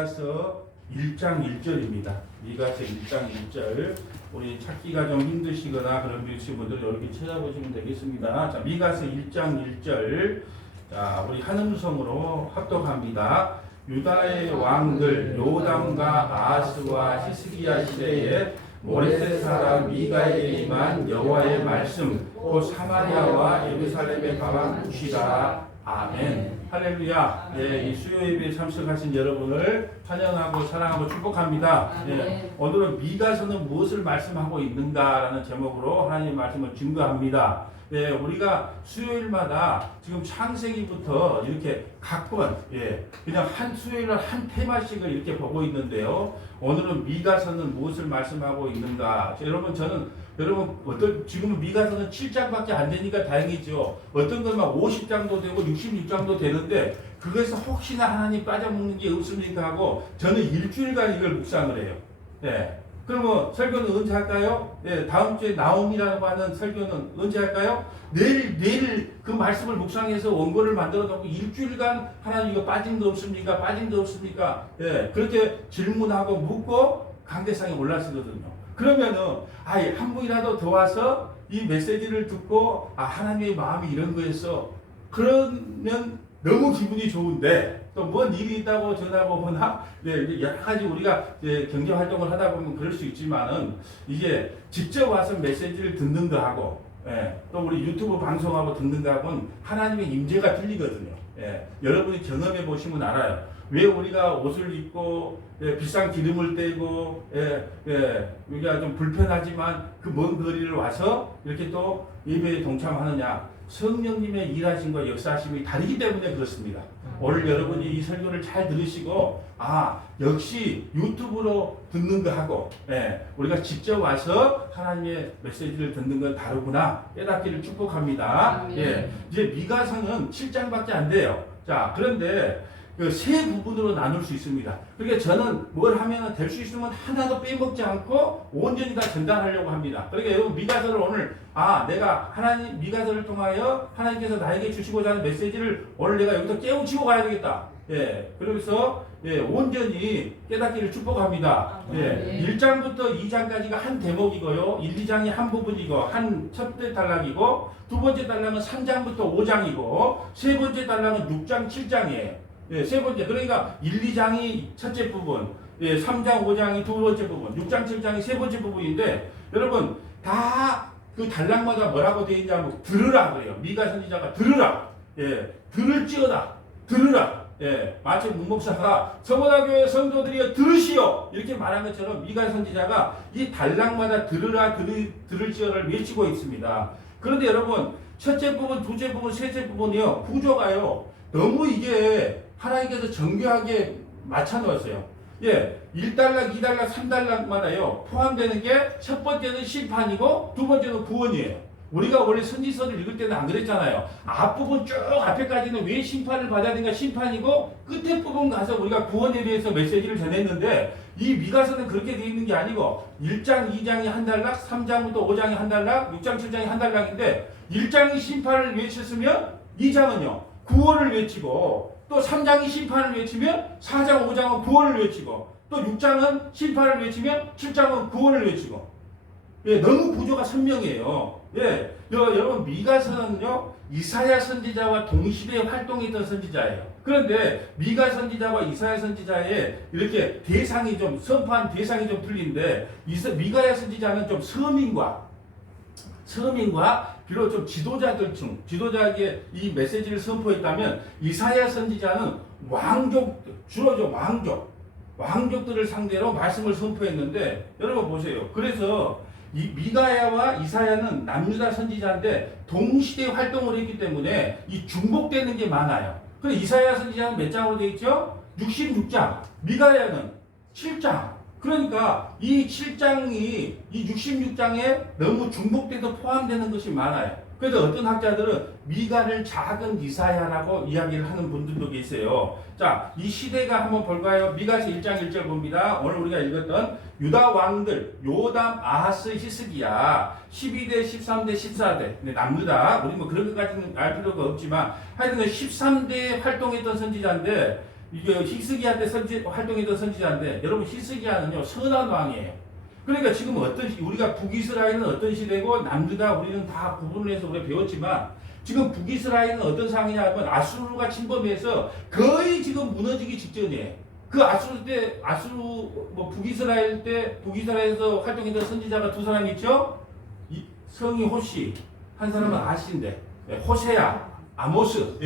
미가서 1장 1절입니다. 미가서 1장 1절. 우리 찾기가 좀 힘드시거나 그런 분들 이렇게 찾아보시면 되겠습니다. 자, 미가서 1장 1절. 자, 우리 한 음성으로 합독합니다. 유다의 왕들 요담과 아하스와 히스기야 시대에 모레셋 사람 미가에게 임한 여호와의 말씀 또 사마리아와 예루살렘에 강한 굿이라. 아멘. 할렐루야. 이 수요 예배에 참석하신 여러분을 환영하고 사랑하고 축복합니다. 오늘은 미가서는 무엇을 말씀하고 있는가라는 제목으로 하나님의 말씀을 증거합니다. 우리가 수요일마다 지금 창세기부터 이렇게 각 번, 그냥 한 수요일을 한 테마씩을 이렇게 보고 있는데요. 오늘은 미가서는 무엇을 말씀하고 있는가? 여러분, 지금은 미가서는 7장밖에 안 되니까 다행이죠. 어떤 건 막 50장도 되고 66장도 되는데, 그것에서 혹시나 하나님 빠져먹는 게 없습니까 하고, 저는 일주일간 이걸 묵상을 해요. 그러면 설교는 언제 할까요? 다음 주에 나옴이라고 하는 설교는 언제 할까요? 내일 그 말씀을 묵상해서 원고를 만들어 놓고 일주일간 하나님 이거 빠진 거 없습니까? 빠진 거 없습니까? 그렇게 질문하고 묻고 강대상에 올라서거든요. 그러면은 한 분이라도 더 와서 이 메시지를 듣고 하나님의 마음이 이런 거였어. 그러면 너무 기분이 좋은데 또 뭔 일이 있다고 전화가 오거나 여러 가지 우리가 경제 활동을 하다 보면 그럴 수 있지만은 이제 직접 와서 메시지를 듣는 거하고 또 우리 유튜브 방송하고 듣는 거하고는 하나님의 임재가 틀리거든요. 여러분이 경험해 보시면 알아요. 왜 우리가 옷을 입고 비싼 기름을 떼고 우리가 좀 불편하지만 그 먼 거리를 와서 이렇게 또 예배에 동참하느냐? 성령님의 일하심과 역사하심이 다르기 때문에 그렇습니다. 오늘 여러분이 이 설교를 잘 들으시고 역시 유튜브로 듣는 거하고 우리가 직접 와서 하나님의 메시지를 듣는 건 다르구나 깨닫기를 축복합니다. 이제 미가서는 7장밖에 안 돼요. 자, 그런데 그 세 부분으로 나눌 수 있습니다. 그러니까 저는 뭘 하면 될 수 있으면 하나도 빼먹지 않고 온전히 다 전달하려고 합니다. 그러니까 여러분 미가서를 오늘 내가 하나님 미가서를 통하여 하나님께서 나에게 주시고자 하는 메시지를 오늘 내가 여기서 깨우치고 가야 되겠다. 그러면서 온전히 깨닫기를 축복합니다. 1장부터 2장까지가 한 대목이고요. 1, 2장이 한 부분이고 한 첫째 단락이고 두 번째 단락은 3장부터 5장이고 세 번째 단락은 6장 7장이에요. 세 번째, 그러니까 1, 2장이 첫째 부분, 3장, 5장이 두 번째 부분, 6장, 7장이 세 번째 부분인데, 여러분, 다 그 단락마다 뭐라고 되어 있냐면, 들으라 그래요. 미가 선지자가 들으라. 들을지어다. 들으라. 마치 문목사가 서머나교회 성도들이 들으시오. 이렇게 말한 것처럼 미가 선지자가 이 단락마다 들으라, 들을지어를 외치고 있습니다. 그런데 여러분, 첫째 부분, 둘째 부분, 셋째 부분이요. 구조가요. 너무 이게 하나님께서 정교하게 맞춰놓았어요. 1단락, 2단락, 3단락마다요, 포함되는 게 첫 번째는 심판이고, 두 번째는 구원이에요. 우리가 원래 선지서를 읽을 때는 안 그랬잖아요. 앞부분 쭉 앞에까지는 왜 심판을 받아야 되는가 심판이고, 끝에 부분 가서 우리가 구원에 대해서 메시지를 전했는데, 이 미가서는 그렇게 되어 있는 게 아니고, 1장, 2장이 한 단락, 3장부터 5장이 한 단락, 6장, 7장이 한 단락인데, 1장이 심판을 외쳤으면, 2장은요, 구원을 외치고, 또 3장이 심판을 외치면 4장, 5장은 구원을 외치고 또 6장은 심판을 외치면 7장은 구원을 외치고 너무 구조가 선명해요. 여러분 미가서는요 이사야 선지자와 동시대에 활동했던 선지자예요. 그런데 미가 선지자와 이사야 선지자의 이렇게 대상이 좀 선포한 대상이 좀 틀린데 미가야 선지자는 좀 서민과 비록 좀 지도자에게 이 메시지를 선포했다면 이사야 선지자는 주로 왕족들을 상대로 말씀을 선포했는데 여러분 보세요. 그래서 이 미가야와 이사야는 남유다 선지자인데 동시대 활동을 했기 때문에 이 중복되는 게 많아요. 근데 이사야 선지자는 몇 장으로 되어 있죠? 66장. 미가야는 7장. 그러니까 이 7장이 이 66장에 너무 중복돼서 포함되는 것이 많아요. 그래서 어떤 학자들은 미가를 작은 이사야라고 이야기를 하는 분들도 계세요. 자, 이 시대가 한번 볼까요? 미가서 1장 1절 봅니다. 오늘 우리가 읽었던 유다 왕들 요담, 아하스, 히스기야 12대, 13대, 14대 남유다. 우리 뭐 그런 것까지는 알 필요가 없지만 하여튼 13대에 활동했던 선지자인데 이게 히스기야 때 활동했던 선지자인데 여러분 히스기야는요 선한 왕이에요. 그러니까 지금 우리가 북이스라엘은 어떤 시대고 남유다 우리는 다 구분을 해서 우리가 배웠지만 지금 북이스라엘은 어떤 상황이냐 하면 아수르가 침범해서 거의 지금 무너지기 직전이에요. 그 북이스라엘에서 활동했던 선지자가 두 사람 있죠? 성이 호시, 한 사람은 아시인데, 호세야, 아모스.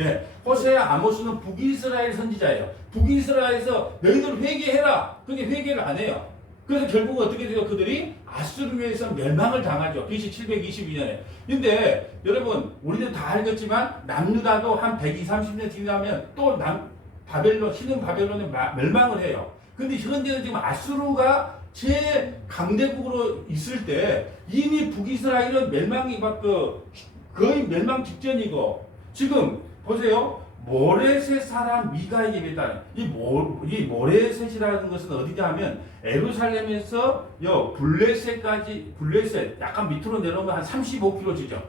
호세야, 아모스는 북이스라엘 선지자예요. 북이스라엘에서 너희들 회개해라. 그게 회개를 안 해요. 그래서 결국 어떻게 돼요? 그들이 아수르에서 멸망을 당하죠. BC 722년에. 근데 여러분, 우리는 다 알겠지만 남유다도 한 120, 30년 지나면 또 신흥 바벨론에 멸망을 해요. 근데 현재는 지금 아수르가 제강대국으로 있을 때 이미 북이스라엘은 멸망이 거의 멸망 직전이고 지금 보세요. 모레셋 사람 미가에게 맺다는 이 모레셋이라는 것은 어디냐 하면 예루살렘에서 블레셋 약간 밑으로 내려오면 한 35km 지점.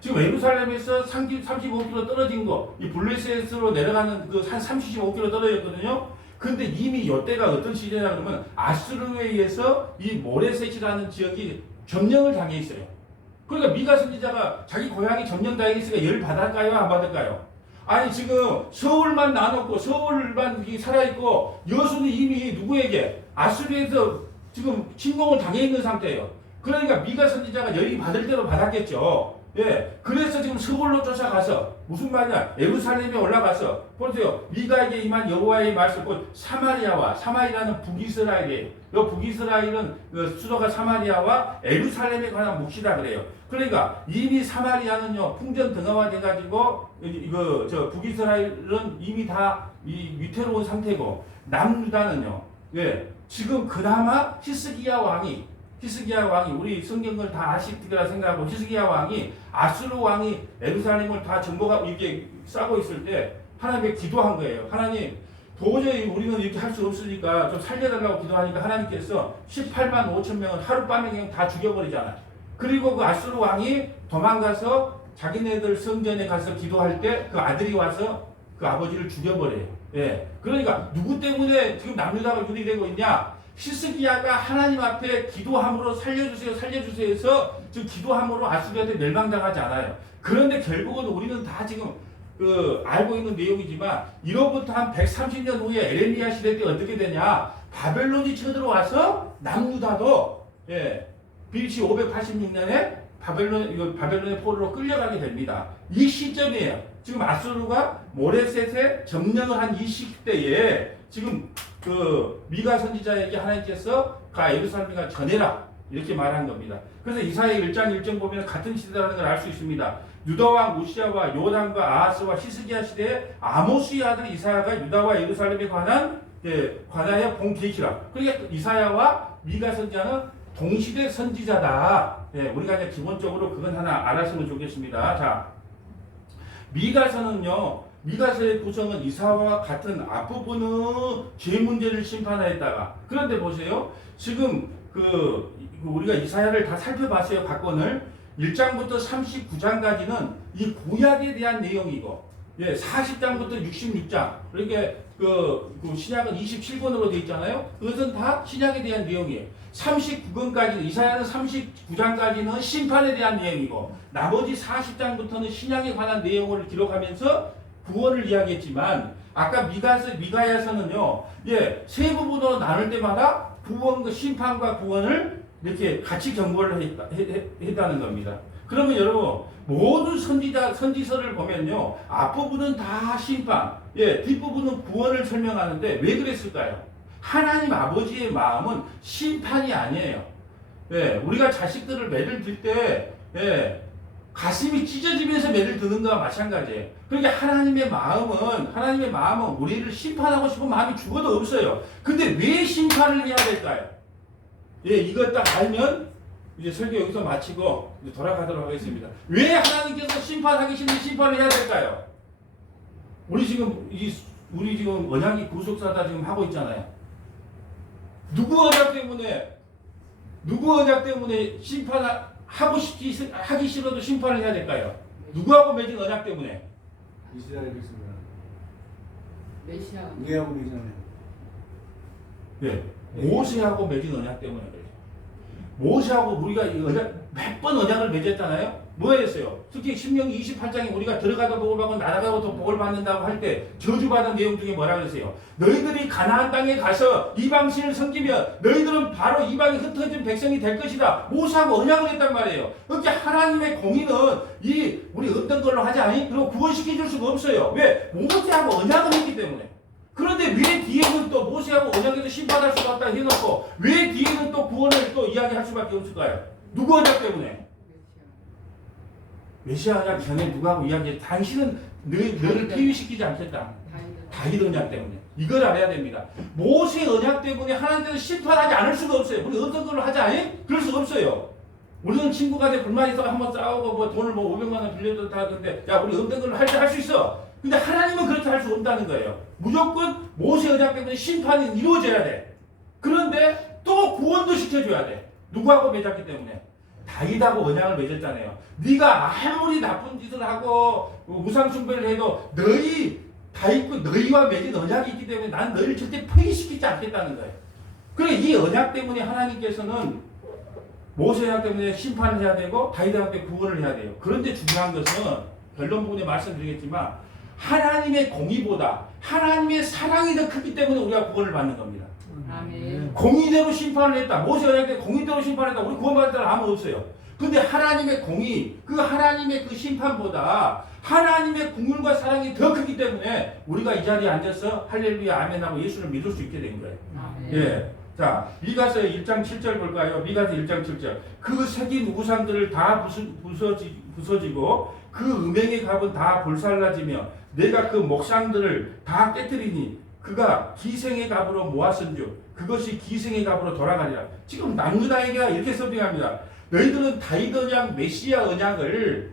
지금 예루살렘에서 35km 떨어진 거, 이 블레셋으로 내려가는 그 한 35km 떨어졌거든요. 근데 이미 이때가 어떤 시대냐 그러면 아수르에 의해서 이 모레셋이라는 지역이 점령을 당해 있어요. 그러니까 미가 선지자가 자기 고향이 점령당했으니까 열 받을까요? 안 받을까요? 아니 지금 서울만 나눴고 서울만 살아있고 여수는 이미 누구에게? 아수르에서 지금 침공을 당해 있는 상태예요. 그러니까 미가 선지자가 열이 받을 대로 받았겠죠. 그래서 지금 서울로 쫓아가서 무슨 말이냐? 예루살렘에 올라가서 보세요. 미가에게 임한 여호와의 말씀, 사마리아는 북이스라엘이에요. 이 북이스라엘은 수도가 사마리아와 예루살렘에 관한 묵시다 그래요. 그러니까 이미 사마리아는요 풍전등화화 돼가지고 북이스라엘은 이미 다 위태로운 상태고 남유다는요 지금 그나마 히스기야 왕이 우리 성경을 다 아시리라 생각하고 히스기야 왕이 아수르 왕이 예루살렘을 다 정복하고 이렇게 싸고 있을 때 하나님께 기도한 거예요. 하나님 도저히 우리는 이렇게 할 수 없으니까 좀 살려달라고 기도하니까 하나님께서 18만 5천 명을 하룻밤에 그냥 다 죽여버리잖아요. 그리고 그 아수르 왕이 도망가서 자기네들 성전에 가서 기도할 때 그 아들이 와서 그 아버지를 죽여버려요. 그러니까 누구 때문에 지금 남유다가 유리되고 있냐? 히스기야가 하나님 앞에 기도함으로 살려주세요 해서 지금 기도함으로 아수르한테 멸망당하지 않아요. 그런데 결국은 우리는 다 지금 알고 있는 내용이지만 이로부터 한 130년 후에 에레미야 시대 때 어떻게 되냐? 바벨론이 쳐들어와서 남유다도 BC 586년에 바벨론의 포로로 끌려가게 됩니다. 이 시점이에요. 지금 아수르가 모레셋에 점령을 한 이 시대에 지금 미가 선지자에게 하나님께서 예루살렘에 전해라 이렇게 말한 겁니다. 그래서 이사야 1장 1절 보면 같은 시대라는 걸 알 수 있습니다. 유다왕 우시야와 요담과 아하스와 히스기야 시대에 아모스의 아들 이사야가 유다와 예루살렘에 관하여 본 계시라. 그러니까 이사야와 미가 선지자는 동시대 선지자다. 우리가 이제 기본적으로 그건 하나 알았으면 좋겠습니다. 자, 미가서의 구성은 이사와 같은 앞부분은 죄 문제를 심판하였다가 그런데 보세요. 지금 우리가 이사야를 다 살펴봤어요. 박권을 1장부터 39장까지는 이 구약에 대한 내용이고 40장부터 66장 그러니까 신약은 27권으로 되어 있잖아요. 그것은 다 신약에 대한 내용이에요. 39권까지는 이사야는 39장까지는 심판에 대한 내용이고 나머지 40장부터는 신약에 관한 내용을 기록하면서 구원을 이야기했지만 아까 미가야서는요 세 부분으로 나눌 때마다 구원과 심판과 구원을 이렇게 같이 경고를 했다는 겁니다. 그러면 여러분 모든 선지서를 보면요 앞부분은 다 심판, 뒷부분은 구원을 설명하는데 왜 그랬을까요? 하나님 아버지의 마음은 심판이 아니에요. 우리가 자식들을 매를 들 때 가슴이 찢어지면서 매를 드는 거와 마찬가지예요. 그러니까 하나님의 마음은 우리를 심판하고 싶은 마음이 죽어도 없어요. 근데 왜 심판을 해야 될까요? 이걸 딱 알면 이제 설교 여기서 마치고 이제 돌아가도록 하겠습니다. 왜 하나님께서 심판하기 싫은 심판을 해야 될까요? 우리 지금 언약이 구속사다 지금 하고 있잖아요. 누구 언약 때문에 하기 싫어도 심판을 해야 될까요? 누구하고 맺은 언약 때문에? 이스라엘 백성들. 메시아. 누구하고 맺은 언약? 예. 모세하고 맺은 언약 때문에 그래요. 모세하고 우리가 몇 번 언약을 맺었잖아요. 뭐였어요? 특히 신명기 28장에 우리가 들어가도 복을 받고 나가도 복을 받는다고 할 때 저주받은 내용 중에 뭐라 그랬어요? 너희들이 가나안 땅에 가서 이방신을 섬기면 너희들은 바로 이방에 흩어진 백성이 될 것이다. 모세하고 언약을 했단 말이에요. 그러니까 하나님의 공의는 이 우리 어떤 걸로 하지 않니? 그리고 구원시켜 줄 수가 없어요. 왜? 모세하고 언약을 했기 때문에. 그런데 왜 뒤에는 또 모세하고 언약에서 심판할 수가 없다 해놓고 왜 뒤에는 또 구원을 또 이야기할 수밖에 없을까요? 누구 언약 때문에? 메시아 언약 전에 누구하고 이야기해? 당신은 너를 폐위시키지 않겠다. 다윗 언약 때문에. 이걸 알아야 됩니다. 모세 언약 때문에 하나님께서 심판하지 않을 수가 없어요. 우리 어떤 걸로 하자. 그럴 수가 없어요. 우리는 친구가 돼 불만이 있어서 한번 싸우고 뭐 돈을 뭐 500만 원 빌려줬다 하던데 야 우리 어떤 걸로 할 수 있어. 근데 하나님은 그렇게 할 수 없다는 거예요. 무조건 모세 언약 때문에 심판이 이루어져야 돼. 그런데 또 구원도 시켜줘야 돼. 누구하고 맺었기 때문에? 다윗하고 언약을 맺었잖아요. 네가 아무리 나쁜 짓을 하고 우상 숭배를 해도 너희와 맺은 언약이 있기 때문에 난 너희를 절대 폐위시키지 않겠다는 거예요. 그래 이 언약 때문에 하나님께서는 모세 언약 때문에 심판을 해야 되고 다윗 언약 때문에 구원을 해야 돼요. 그런데 중요한 것은 결론 부분에 말씀드리겠지만 하나님의 공의보다 하나님의 사랑이 더 크기 때문에 우리가 구원을 받는 겁니다. 아멘. 공의대로 심판을 했다. 모세 언약 때 공의대로 심판했다. 우리 구원받을 사람 아무 없어요. 근데 하나님의 공의, 그 하나님의 그 심판보다 하나님의 국률과 사랑이 더 크기 때문에 우리가 이 자리에 앉아서 할렐루야 아멘하고 예수를 믿을 수 있게 된 거예요. 아멘. 예. 자, 미가서 1장 7절 볼까요? 미가서 1장 7절. 그 새긴 우상들을 다 부서지고 그 음행의 값은 다 불살라지며 내가 그 목상들을 다 깨뜨리니 그가 기생의 값으로 모았은즉 그것이 기생의 값으로 돌아가리라. 지금 남유다에게 이렇게 서빙합니다. 너희들은 다윗 언약, 메시아 언약을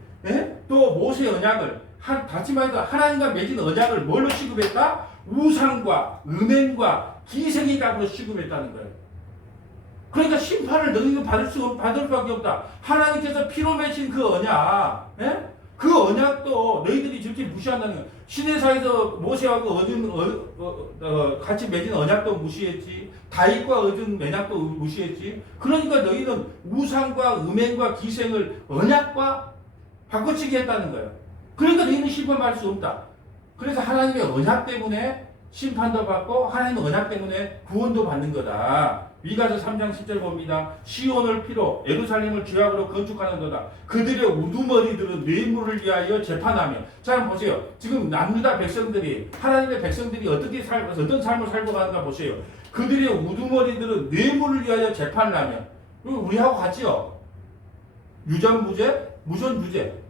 또 모세 언약을 다시 말해서 하나님과 맺은 언약을 뭘로 취급했다? 우상과 음행과 기생의 값으로 취급했다는 거예요. 그러니까 심판을 너희는 받을 수밖에 없다. 하나님께서 피로 맺힌 그 언약, 그 언약도 너희들이 저렇게 무시한다는 거예요. 시내사에서 모세하고 같이 맺은 언약도 무시했지. 다윗과 얻은 언약도 무시했지. 그러니까 너희는 우상과 음행과 기생을 언약과 바꿔치기 했다는 거예요. 그러니까 너희는 심판받을 수 없다. 그래서 하나님의 언약 때문에 심판도 받고 하나님의 언약 때문에 구원도 받는 거다. 미가서 3장 10절 봅니다. 시온을 피로 예루살렘을 죄악으로 건축하는도다. 그들의 우두머리들은 뇌물을 위하여 재판하며. 자, 한번 보세요. 지금 남유다 백성들이 하나님의 백성들이 어떤 삶을 살고 가는가 보세요. 그들의 우두머리들은 뇌물을 위하여 재판을 하며. 우리하고 같지요. 유전무죄, 무전유죄.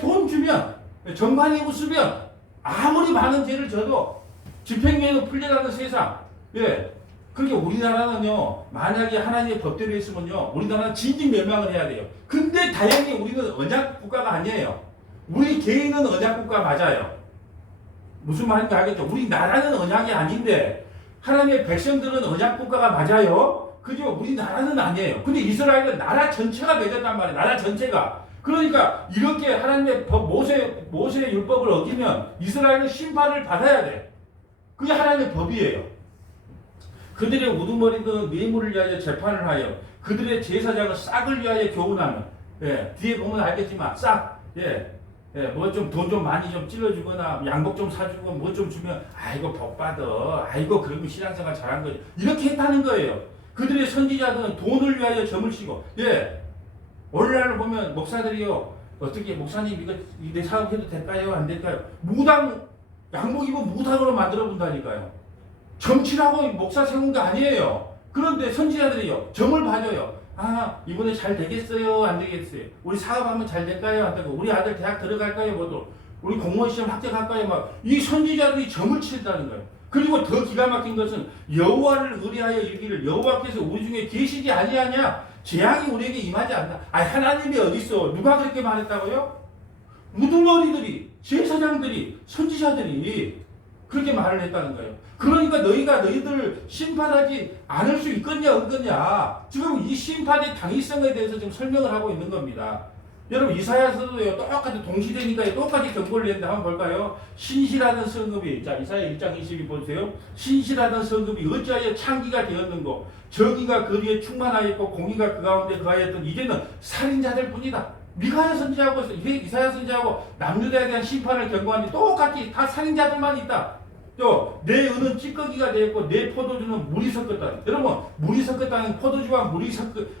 돈 주면 정반이 웃으면 아무리 많은 죄를 져도 집행유예로 풀려나는 세상. 그러니까 우리나라는요, 만약에 하나님의 법대로 했으면요, 우리나라는 진진 멸망을 해야 돼요. 근데 다행히 우리는 언약 국가가 아니에요. 우리 개인은 언약 국가 맞아요. 무슨 말인지 알겠죠? 우리나라는 언약이 아닌데, 하나님의 백성들은 언약 국가가 맞아요. 그죠? 우리나라는 아니에요. 근데 이스라엘은 나라 전체가 맺었단 말이에요. 나라 전체가. 그러니까 이렇게 하나님의 법, 모세의 율법을 어기면 이스라엘은 심판을 받아야 돼. 그게 하나님의 법이에요. 그들의 우두머리는 뇌물을 위하여 재판을 하여 그들의 제사장을 싹을 위하여 교훈하며. 뒤에 보면 알겠지만 싹. 뭐 좀 돈 좀 많이 좀 찔러주거나 양복 좀 사주고 뭐 좀 주면 아이고 복 받아. 아이고 그러면 신앙생활 잘한 거지. 이렇게 했다는 거예요. 그들의 선지자들은 돈을 위하여 점을 치고. 오늘날 보면 목사들이요. 어떻게 목사님 이거 내 사업해도 될까요? 안 될까요? 무당 양복 입으면 무당으로 만들어 본다니까요. 점치라고 목사 세운 거 아니에요. 그런데 선지자들이요. 점을 봐줘요. 아, 이번에 잘 되겠어요? 안 되겠어요? 우리 사업하면 잘 될까요? 안 될까요? 우리 아들 대학 들어갈까요? 뭐도 우리 공무원 시험 합격할까요? 막 이 선지자들이 점을 친다는 거예요. 그리고 더 기가 막힌 것은 여호와를 의뢰하여 이르기를 여호와께서 우리 중에 계시지 아니하냐? 재앙이 우리에게 임하지 않나? 하나님이 어디 있어? 누가 그렇게 말했다고요? 우두머리들이, 제사장들이, 선지자들이 그렇게 말을 했다는 거예요. 그러니까 너희들 심판하지 않을 수 있겠냐 없겠냐. 지금 이 심판의 당위성에 대해서 지금 설명을 하고 있는 겁니다. 여러분 이사야서도요 똑같이 동시대니까 똑같이 경고를 했는데 한번 볼까요? 신실하던 성읍이 자 이사야 1장 22 보세요. 신실하던 성읍이 어찌하여 창기가 되었는고 정의가 거리에 충만하였고 공의가 그 가운데 거하였던 이제는 살인자들 뿐이다. 미가야 선지하고 이사야 선지하고 남유다에 대한 심판을 경고하는데 똑같이 다 살인자들만 있다. 또 내 은은 찌꺼기가 되었고 내 포도주는 물이 섞었다. 여러분 물이 섞었다는 포도주와 물이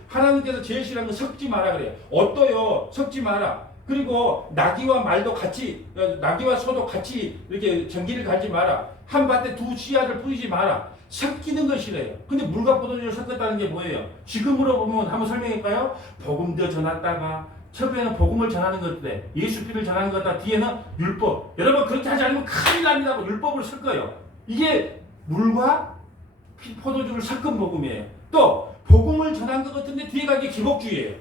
하나님께서 제일 싫어하는 건 섞지 마라 그래요. 어떠요? 섞지 마라. 그리고 나귀와 말도 같이 나귀와 소도 같이 이렇게 전기를 갈지 마라. 한 밭에 두 씨앗을 뿌리지 마라. 섞이는 것이래요. 근데 물과 포도주를 섞었다는 게 뭐예요? 지금으로 보면 한번 설명할까요? 복음도 전했다가 처음에는 복음을 전하는 것인데 예수 피를 전하는 것다 뒤에는 율법. 여러분 그렇게 하지 않으면 큰일 납니다. 율법을 섞어요. 이게 물과 포도주를 섞은 복음이에요. 또 복음을 전한 것 같은데 뒤에가 이게 기복주의예요.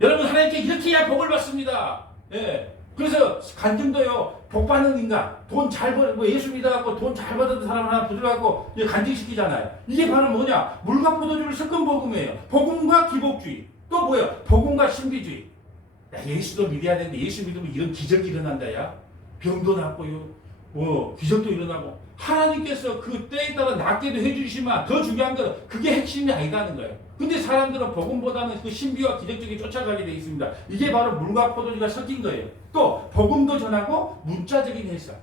여러분 하나님께 이렇게 해야 복을 받습니다. 예. 그래서 간증도요 복 받는 인간 돈 잘 벌 예수 믿어갖고 돈 잘 받은 사람 하나 부들어갖고 간증시키잖아요. 이게 바로 뭐냐 물과 포도주를 섞은 복음이에요. 복음과 기복주의. 또 뭐야? 복음과 신비주의. 야, 예수도 믿어야 되는데 예수 믿으면 이런 기적이 일어난다. 야. 병도 낫고요. 기적도 일어나고. 하나님께서 그 때에 따라 낫게도 해주시지만 더 중요한 건 그게 핵심이 아니다는 거예요. 근데 사람들은 복음보다는 그 신비와 기적적이 쫓아가게 돼 있습니다. 이게 바로 물과 포도주가 섞인 거예요. 또 복음도 전하고 문자적인 해석.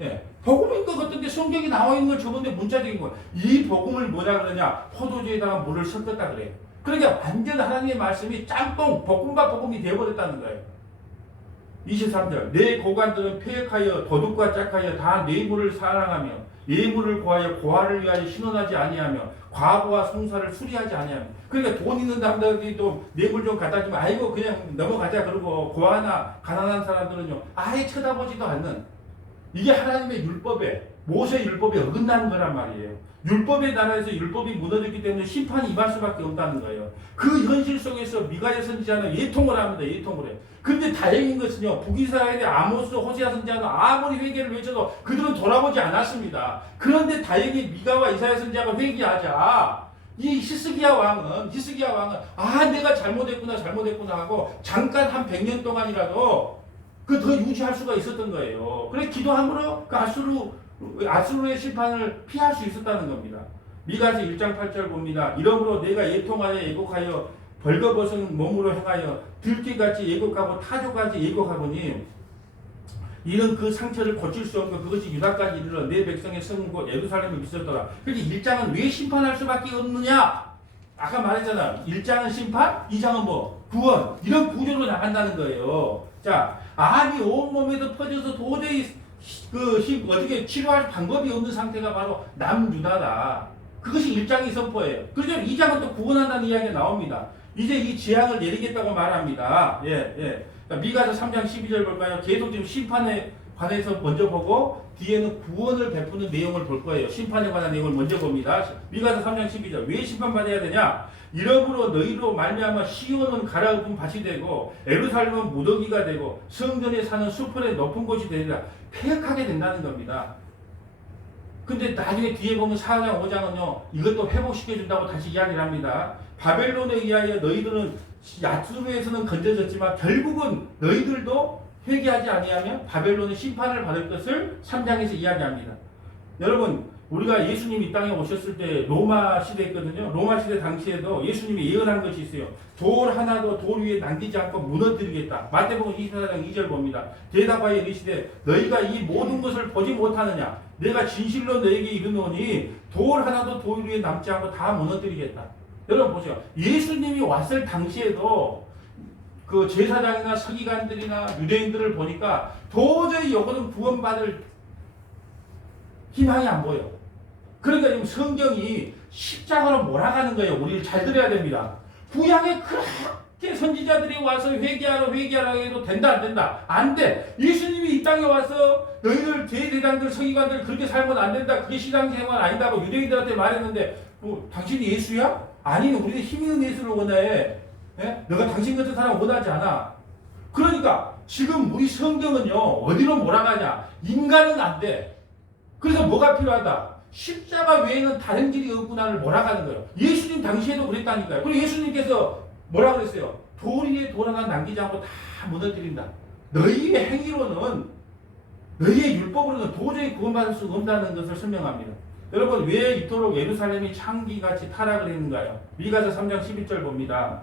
예. 복음인 것 같은데 성경에 나와 있는 걸 적은데 문자적인 거예요. 이 복음을 뭐라 그러냐? 포도주에다가 물을 섞었다 그래요. 그러니까 완전 하나님의 말씀이 짬뽕, 볶음밥 복음이 되어버렸다는 거예요. 23절 내 고관들은 폐역하여 도둑과 짝하여 다 뇌물을 사랑하며 예물을 구하여 고아를 위하여 신원하지 아니하며 과부와 송사를 수리하지 아니하며 그러니까 돈 있는 사람들도 뇌물 좀 갖다 주면 아이고 그냥 넘어가자 그러고 고아나 가난한 사람들은요 아예 쳐다보지도 않는 이게 하나님의 율법에 모세 율법에 어긋나는 거란 말이에요. 율법의 나라에서 율법이 무너졌기 때문에 심판이 임할 수밖에 없다는 거예요. 그 현실 속에서 미가야 선지자는 예통을 합니다. 예통을 해요. 근데 다행인 것은요. 북이스라엘의 아모스, 호세아 선지자는 아무리 회개를 외쳐도 그들은 돌아보지 않았습니다. 그런데 다행히 미가와 이사야 선지자가 회개하자 이 히스기야 왕은 내가 잘못했구나 하고 잠깐 한 100년 동안이라도 그 더 유지할 수가 있었던 거예요. 그래 기도함으로 그 아수르의 심판을 피할 수 있었다는 겁니다. 미가서 1장 8절 봅니다. 이러므로 내가 예통하여 예곡하여 벌거벗은 몸으로 행하여 들깨같이 예곡하고 타조같이 예곡하보니 이는 그 상처를 고칠 수 없고 그것이 유다까지 이르러 내 백성의 성은 곧 예루살렘에 미쳤더라. 그래서 1장은 왜 심판할 수밖에 없느냐? 아까 말했잖아. 1장은 심판, 2장은 뭐? 구원. 이런 구조로 나간다는 거예요. 자, 암이 온몸에도 퍼져서 도저히 어떻게 치료할 방법이 없는 상태가 바로 남유다다. 그것이 1장이 선포예요. 그래서 2장은 또 구원한다는 이야기가 나옵니다. 이제 이 재앙을 내리겠다고 말합니다. 그러니까 미가서 3장 12절 볼까요? 계속 지금 심판에 관해서 먼저 보고 뒤에는 구원을 베푸는 내용을 볼 거예요. 심판에 관한 내용을 먼저 봅니다. 미가서 3장 12절 왜 심판받아야 되냐? 이러므로 너희로 말미암아 시온은 갈아엎은 밭이 되고 예루살렘은 무더기가 되고 성전에 사는 수풀의 높은 곳이 되리라. 폐역하게 된다는 겁니다. 근데 나중에 뒤에 보면 4장 5장은요 이것도 회복시켜준다고 다시 이야기를 합니다. 바벨론에 의하여 너희들은 야수르에서는 건져졌지만 결국은 너희들도 회개하지 아니하면 바벨론의 심판을 받을 것을 3장에서 이야기합니다. 여러분 우리가 예수님이 이 땅에 오셨을 때 로마 시대였거든요. 로마 시대 당시에도 예수님이 예언한 것이 있어요. 돌 하나도 돌 위에 남기지 않고 무너뜨리겠다. 마태복음 24장 2절 봅니다. 대답하여 이르시되 너희가 이 모든 것을 보지 못하느냐? 내가 진실로 너에게 이르노니 돌 하나도 돌 위에 남지 않고 다 무너뜨리겠다. 여러분 보세요. 예수님이 왔을 당시에도 그 제사장이나 서기관들이나 유대인들을 보니까 도저히 이거는 구원받을 희망이 안 보여. 그러니까 지금 성경이 십자가로 몰아가는 거예요. 우리를 잘 들어야 됩니다. 구약에 그렇게 선지자들이 와서 회개하라 해도 된다 안 된다? 안 돼. 예수님이 이 땅에 와서 너희들 대대장들 서기관들 그렇게 살면 안 된다. 그게 신앙생활 아니다고 유대인들한테 말했는데 당신이 예수야? 아니면 우리는 힘 있는 예수를 원해. 너가 당신 같은 사람 원하지 않아. 그러니까 지금 우리 성경은요 어디로 몰아가냐? 인간은 안 돼. 그래서 뭐가 필요하다? 십자가 외에는 다른 길이 없구나를 몰아가는 거예요. 예수님 당시에도 그랬다니까요. 그리고 예수님께서 뭐라 그랬어요? 도리에 돌아가 남기지 않고 다 무너뜨린다. 너희의 행위로는, 너희의 율법으로는 도저히 구원받을 수 없다는 것을 설명합니다. 여러분, 왜 이토록 예루살렘이 창기같이 타락을 했는가요? 미가서 3장 11절 봅니다.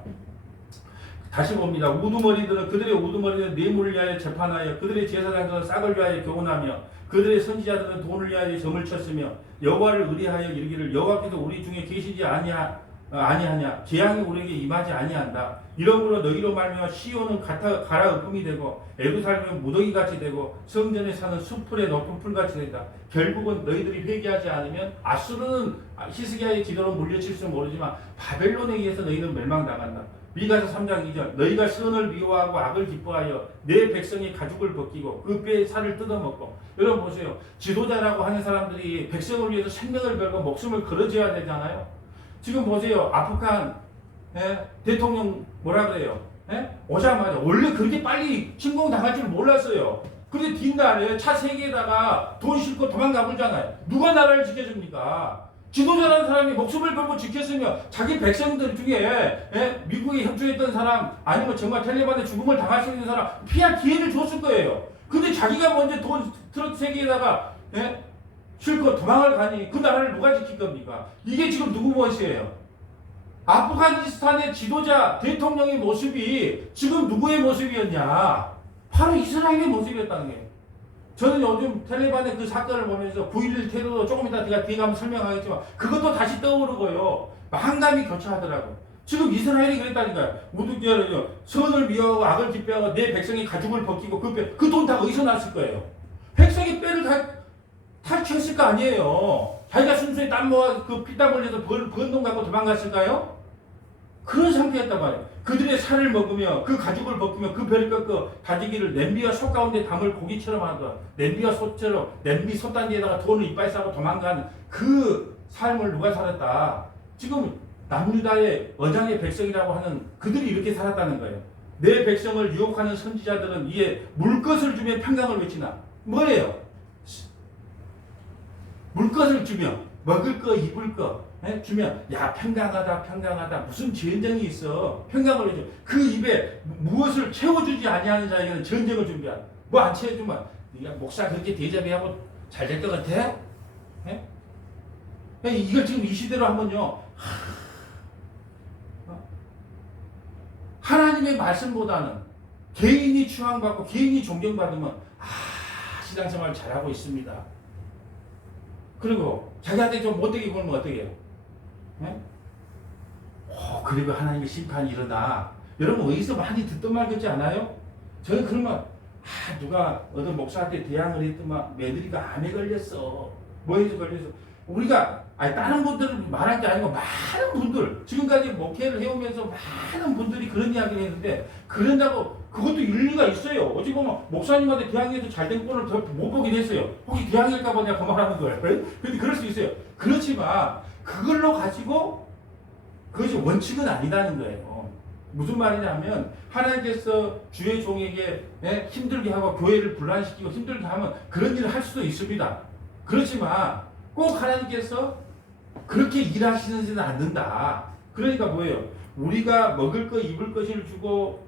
다시 봅니다. 그들의 우두머리들은 뇌물을 위하여 재판하여 그들의 제사장들은 싹을 위하여 교훈하며 그들의 선지자들은 돈을 위하여 점을 쳤으며 여호와를 의뢰하여 이르기를 여호와께서 우리 중에 계시지 아니하냐 재앙이 우리에게 임하지 아니한다. 이러므로 너희로 말미암아 시온은 가라으픔이 되고 예루살렘은 무더기같이 되고 성전에 사는 숲풀의 높은 풀같이 된다. 결국은 너희들이 회개하지 않으면 아수르는 히스기야의 기도로 물려칠 수 모르지만 바벨론에 의해서 너희는 멸망당한다. 미가서 3장 2절 너희가 선을 미워하고 악을 기뻐하여 내 백성의 가죽을 벗기고 그 뼈의 살을 뜯어먹고. 여러분 보세요. 지도자라고 하는 사람들이 백성을 위해서 생명을 걸고 목숨을 걸어줘야 되잖아요. 지금 보세요. 아프간 대통령 뭐라 그래요? 오자마자 원래 그렇게 빨리 침공당할 줄 몰랐어요. 근데 뒷날에 차 3개에다가 돈 싣고 도망가 버리잖아요. 누가 나라를 지켜줍니까? 지도자라는 사람이 목숨을 걸고 지켰으며 자기 백성들 중에 미국에 협조했던 사람 아니면 정말 텔레반의 죽음을 당할 수 있는 사람 피할 기회를 줬을 거예요. 근데 자기가 먼저 돈 트럭 3개에다가 싣고 도망을 가니 그 나라를 누가 지킬 겁니까? 이게 지금 누구 모습이에요? 아프가니스탄의 지도자 대통령의 모습이 지금 누구의 모습이었냐? 바로 이스라엘의 모습이었다는 거예요. 저는 요즘 텔레반의 그 사건을 보면서 9.11 테러도 조금 이따 제가 뒤에 가면 설명하겠지만 그것도 다시 떠오르고요. 망감이 교차하더라고요. 지금 이스라엘이 그랬다니까요. 선을 미워하고 악을 기뻐하고 내 백성의 가죽을 벗기고 그 돈 다 어디서 났을 거예요? 백성의 뼈를 다 탈취했을 거 아니에요. 자기가 순수히 땀 모아 그 피땀 흘려서 번 돈 갖고 도망갔을까요? 그런 상태였단 말이에요. 그들의 살을 먹으며 그 가죽을 벗기며 그 뼈를 꺾어 다지기를 냄비와 솥 가운데 담을 고기처럼 하더라. 냄비와 솥처럼 냄비 솥단지에다가 돈을 이빨 싸고 도망간 그 삶을 누가 살았다. 지금 남유다의 어장의 백성이라고 하는 그들이 이렇게 살았다는 거예요. 내 백성을 유혹하는 선지자들은 이에 물것을 주며 평강을 외치나. 뭐예요? 물것을 주며 먹을 거 입을 거 주면 야 평강하다 무슨 전쟁이 있어. 평강을 해줘. 그 입에 무엇을 채워주지 아니하는 자에게는 전쟁을 준비한다. 뭐 안 채워주면 네가 목사 그렇게 대접해하고 잘 될 것 같아? 이걸 지금 이 시대로 하면요 하나님의 말씀보다는 개인이 추앙받고 개인이 존경받으면 신앙생활 잘하고 있습니다. 그리고 자기한테 좀 못되게 보면 어떻게 해요? 그리고 하나님의 심판이 일어나. 여러분 어디서 많이 듣던 말 같지 않아요? 저는 그러면 누가 어떤 목사한테 대항을 했더만 며느리가 암에 걸렸어. 뭐해서 걸렸어. 우리가 다른 분들을 말할 게 아니고 많은 분들 지금까지 목회를 해오면서 많은 분들이 그런 이야기를 했는데 그런다고 그것도 일리가 있어요. 어찌 보면 목사님한테 대항해서 잘된 꼴을 더 못 보긴 했어요. 혹시 대항일까 봐 내가 그 말하는 거예요. 근데 그럴 수 있어요. 그렇지만 그걸로 가지고 그것이 원칙은 아니다는 거예요. 무슨 말이냐면 하나님께서 주의 종에게 힘들게 하고 교회를 분란시키고 힘들게 하면 그런 일을 할 수도 있습니다. 그렇지만 꼭 하나님께서 그렇게 일하시지는 않는다. 그러니까 뭐예요? 우리가 먹을 것 입을 것을 주고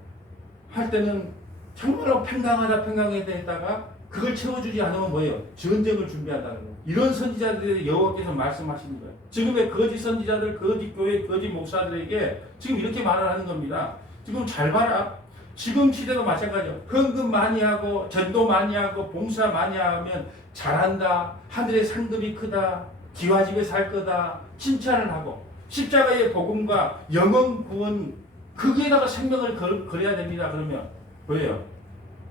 할 때는 정말로 평강해야 되다가 그걸 채워주지 않으면 뭐예요? 전쟁을 준비한다는 거예요. 이런 선지자들이 여호와께서 말씀하시는 거예요. 지금의 거짓 선지자들, 거짓 교회, 거짓 목사들에게 지금 이렇게 말을 하는 겁니다. 지금 잘 봐라. 지금 시대도 마찬가지예요. 헌금 많이 하고 전도 많이 하고 봉사 많이 하면 잘한다. 하늘의 상급이 크다. 기와집에 살 거다. 칭찬을 하고 십자가의 복음과 영원 구원 거기에다가 생명을 걸어야 됩니다. 그러면 뭐예요?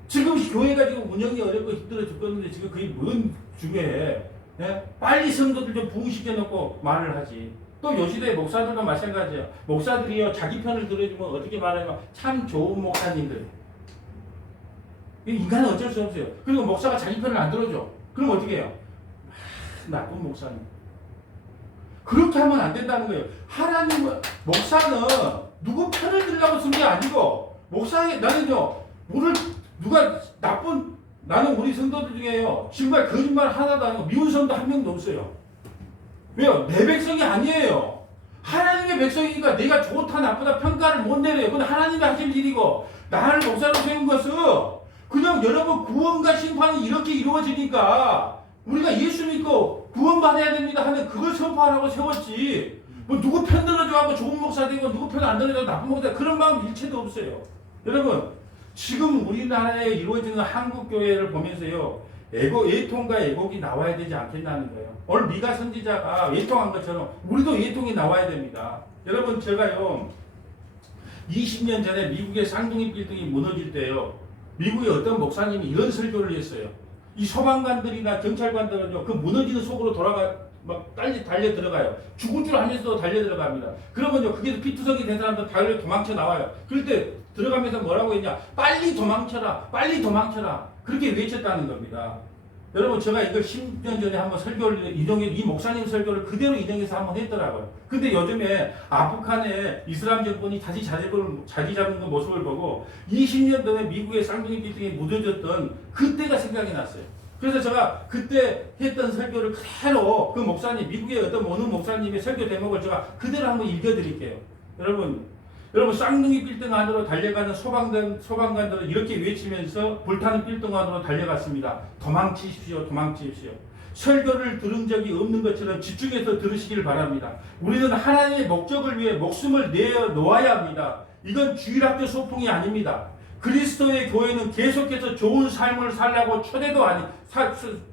지금 교회가 지금 운영이 어렵고 힘들어 죽겠는데 지금 그게 뭔 중요해? 빨리 성도들 좀 부흥시켜 놓고 말을 하지. 또 요시대의 목사들도 마찬가지예요. 목사들이요 자기 편을 들어주면 어떻게 말하냐면 참 좋은 목사님들. 인간은 어쩔 수 없어요. 그리고 목사가 자기 편을 안 들어줘. 그럼 어떻게 해요? 나쁜 목사님. 그렇게 하면 안 된다는 거예요. 하나님은 목사는 누구 편을 들려고 쓴 게 아니고 목사에게 나는요 누가 나는 우리 성도들 중에요 정말 거짓말 하나도 아니고 미운 성도 한 명도 없어요. 왜요? 내 백성이 아니에요. 하나님의 백성이니까 내가 좋다 나쁘다 평가를 못 내려요. 그건 하나님이 하실 일이고 나를 목사로 세운 것은 그냥 여러분 구원과 심판이 이렇게 이루어지니까 우리가 예수 믿고 구원받아야 됩니다 하는 그걸 선포하라고 세웠지. 뭐 누구 편 들어줘하고 좋은 목사 되고 누구 편 안 들어줘도 나쁜 목사 되고 그런 마음 일체도 없어요. 여러분 지금 우리나라에 이루어지는 한국교회를 보면서요. 예통과 애곡이 나와야 되지 않겠다는 거예요. 오늘 미가 선지자가 예통한 것처럼 우리도 예통이 나와야 됩니다. 여러분 제가요 20년 전에 미국의 쌍둥이 빌딩이 무너질 때요. 미국의 어떤 목사님이 이런 설교를 했어요. 이 소방관들이나 경찰관들은요 그 무너지는 속으로 막 달려 들어가요. 죽을 줄 알면서도 달려 들어갑니다. 그러면요 그게 피투성이 된 사람들 달려 도망쳐 나와요. 그럴 때 들어가면서 뭐라고 했냐? 빨리 도망쳐라, 빨리 도망쳐라. 그렇게 외쳤다는 겁니다. 여러분 제가 이걸 10년 전에 한번 설교를 이 목사님 설교를 그대로 인용해서 한번 했더라고요. 근데 요즘에 아프간의 이슬람 정권이 다시 자리 잡는 그 모습을 보고 20년 전에 미국의 쌍둥이 빌딩이 무너졌던 그때가 생각이 났어요. 그래서 제가 그때 했던 설교를 그대로 그 목사님, 미국의 어떤 어느 목사님의 설교 대목을 제가 그대로 한번 읽어드릴게요. 여러분 쌍둥이 빌딩 안으로 달려가는 소방관들은 이렇게 외치면서 불타는 빌딩 안으로 달려갔습니다. 도망치십시오. 도망치십시오. 설교를 들은 적이 없는 것처럼 집중해서 들으시길 바랍니다. 우리는 하나님의 목적을 위해 목숨을 내어 놓아야 합니다. 이건 주일학교 소풍이 아닙니다. 그리스도의 교회는 계속해서 좋은 삶을 살라고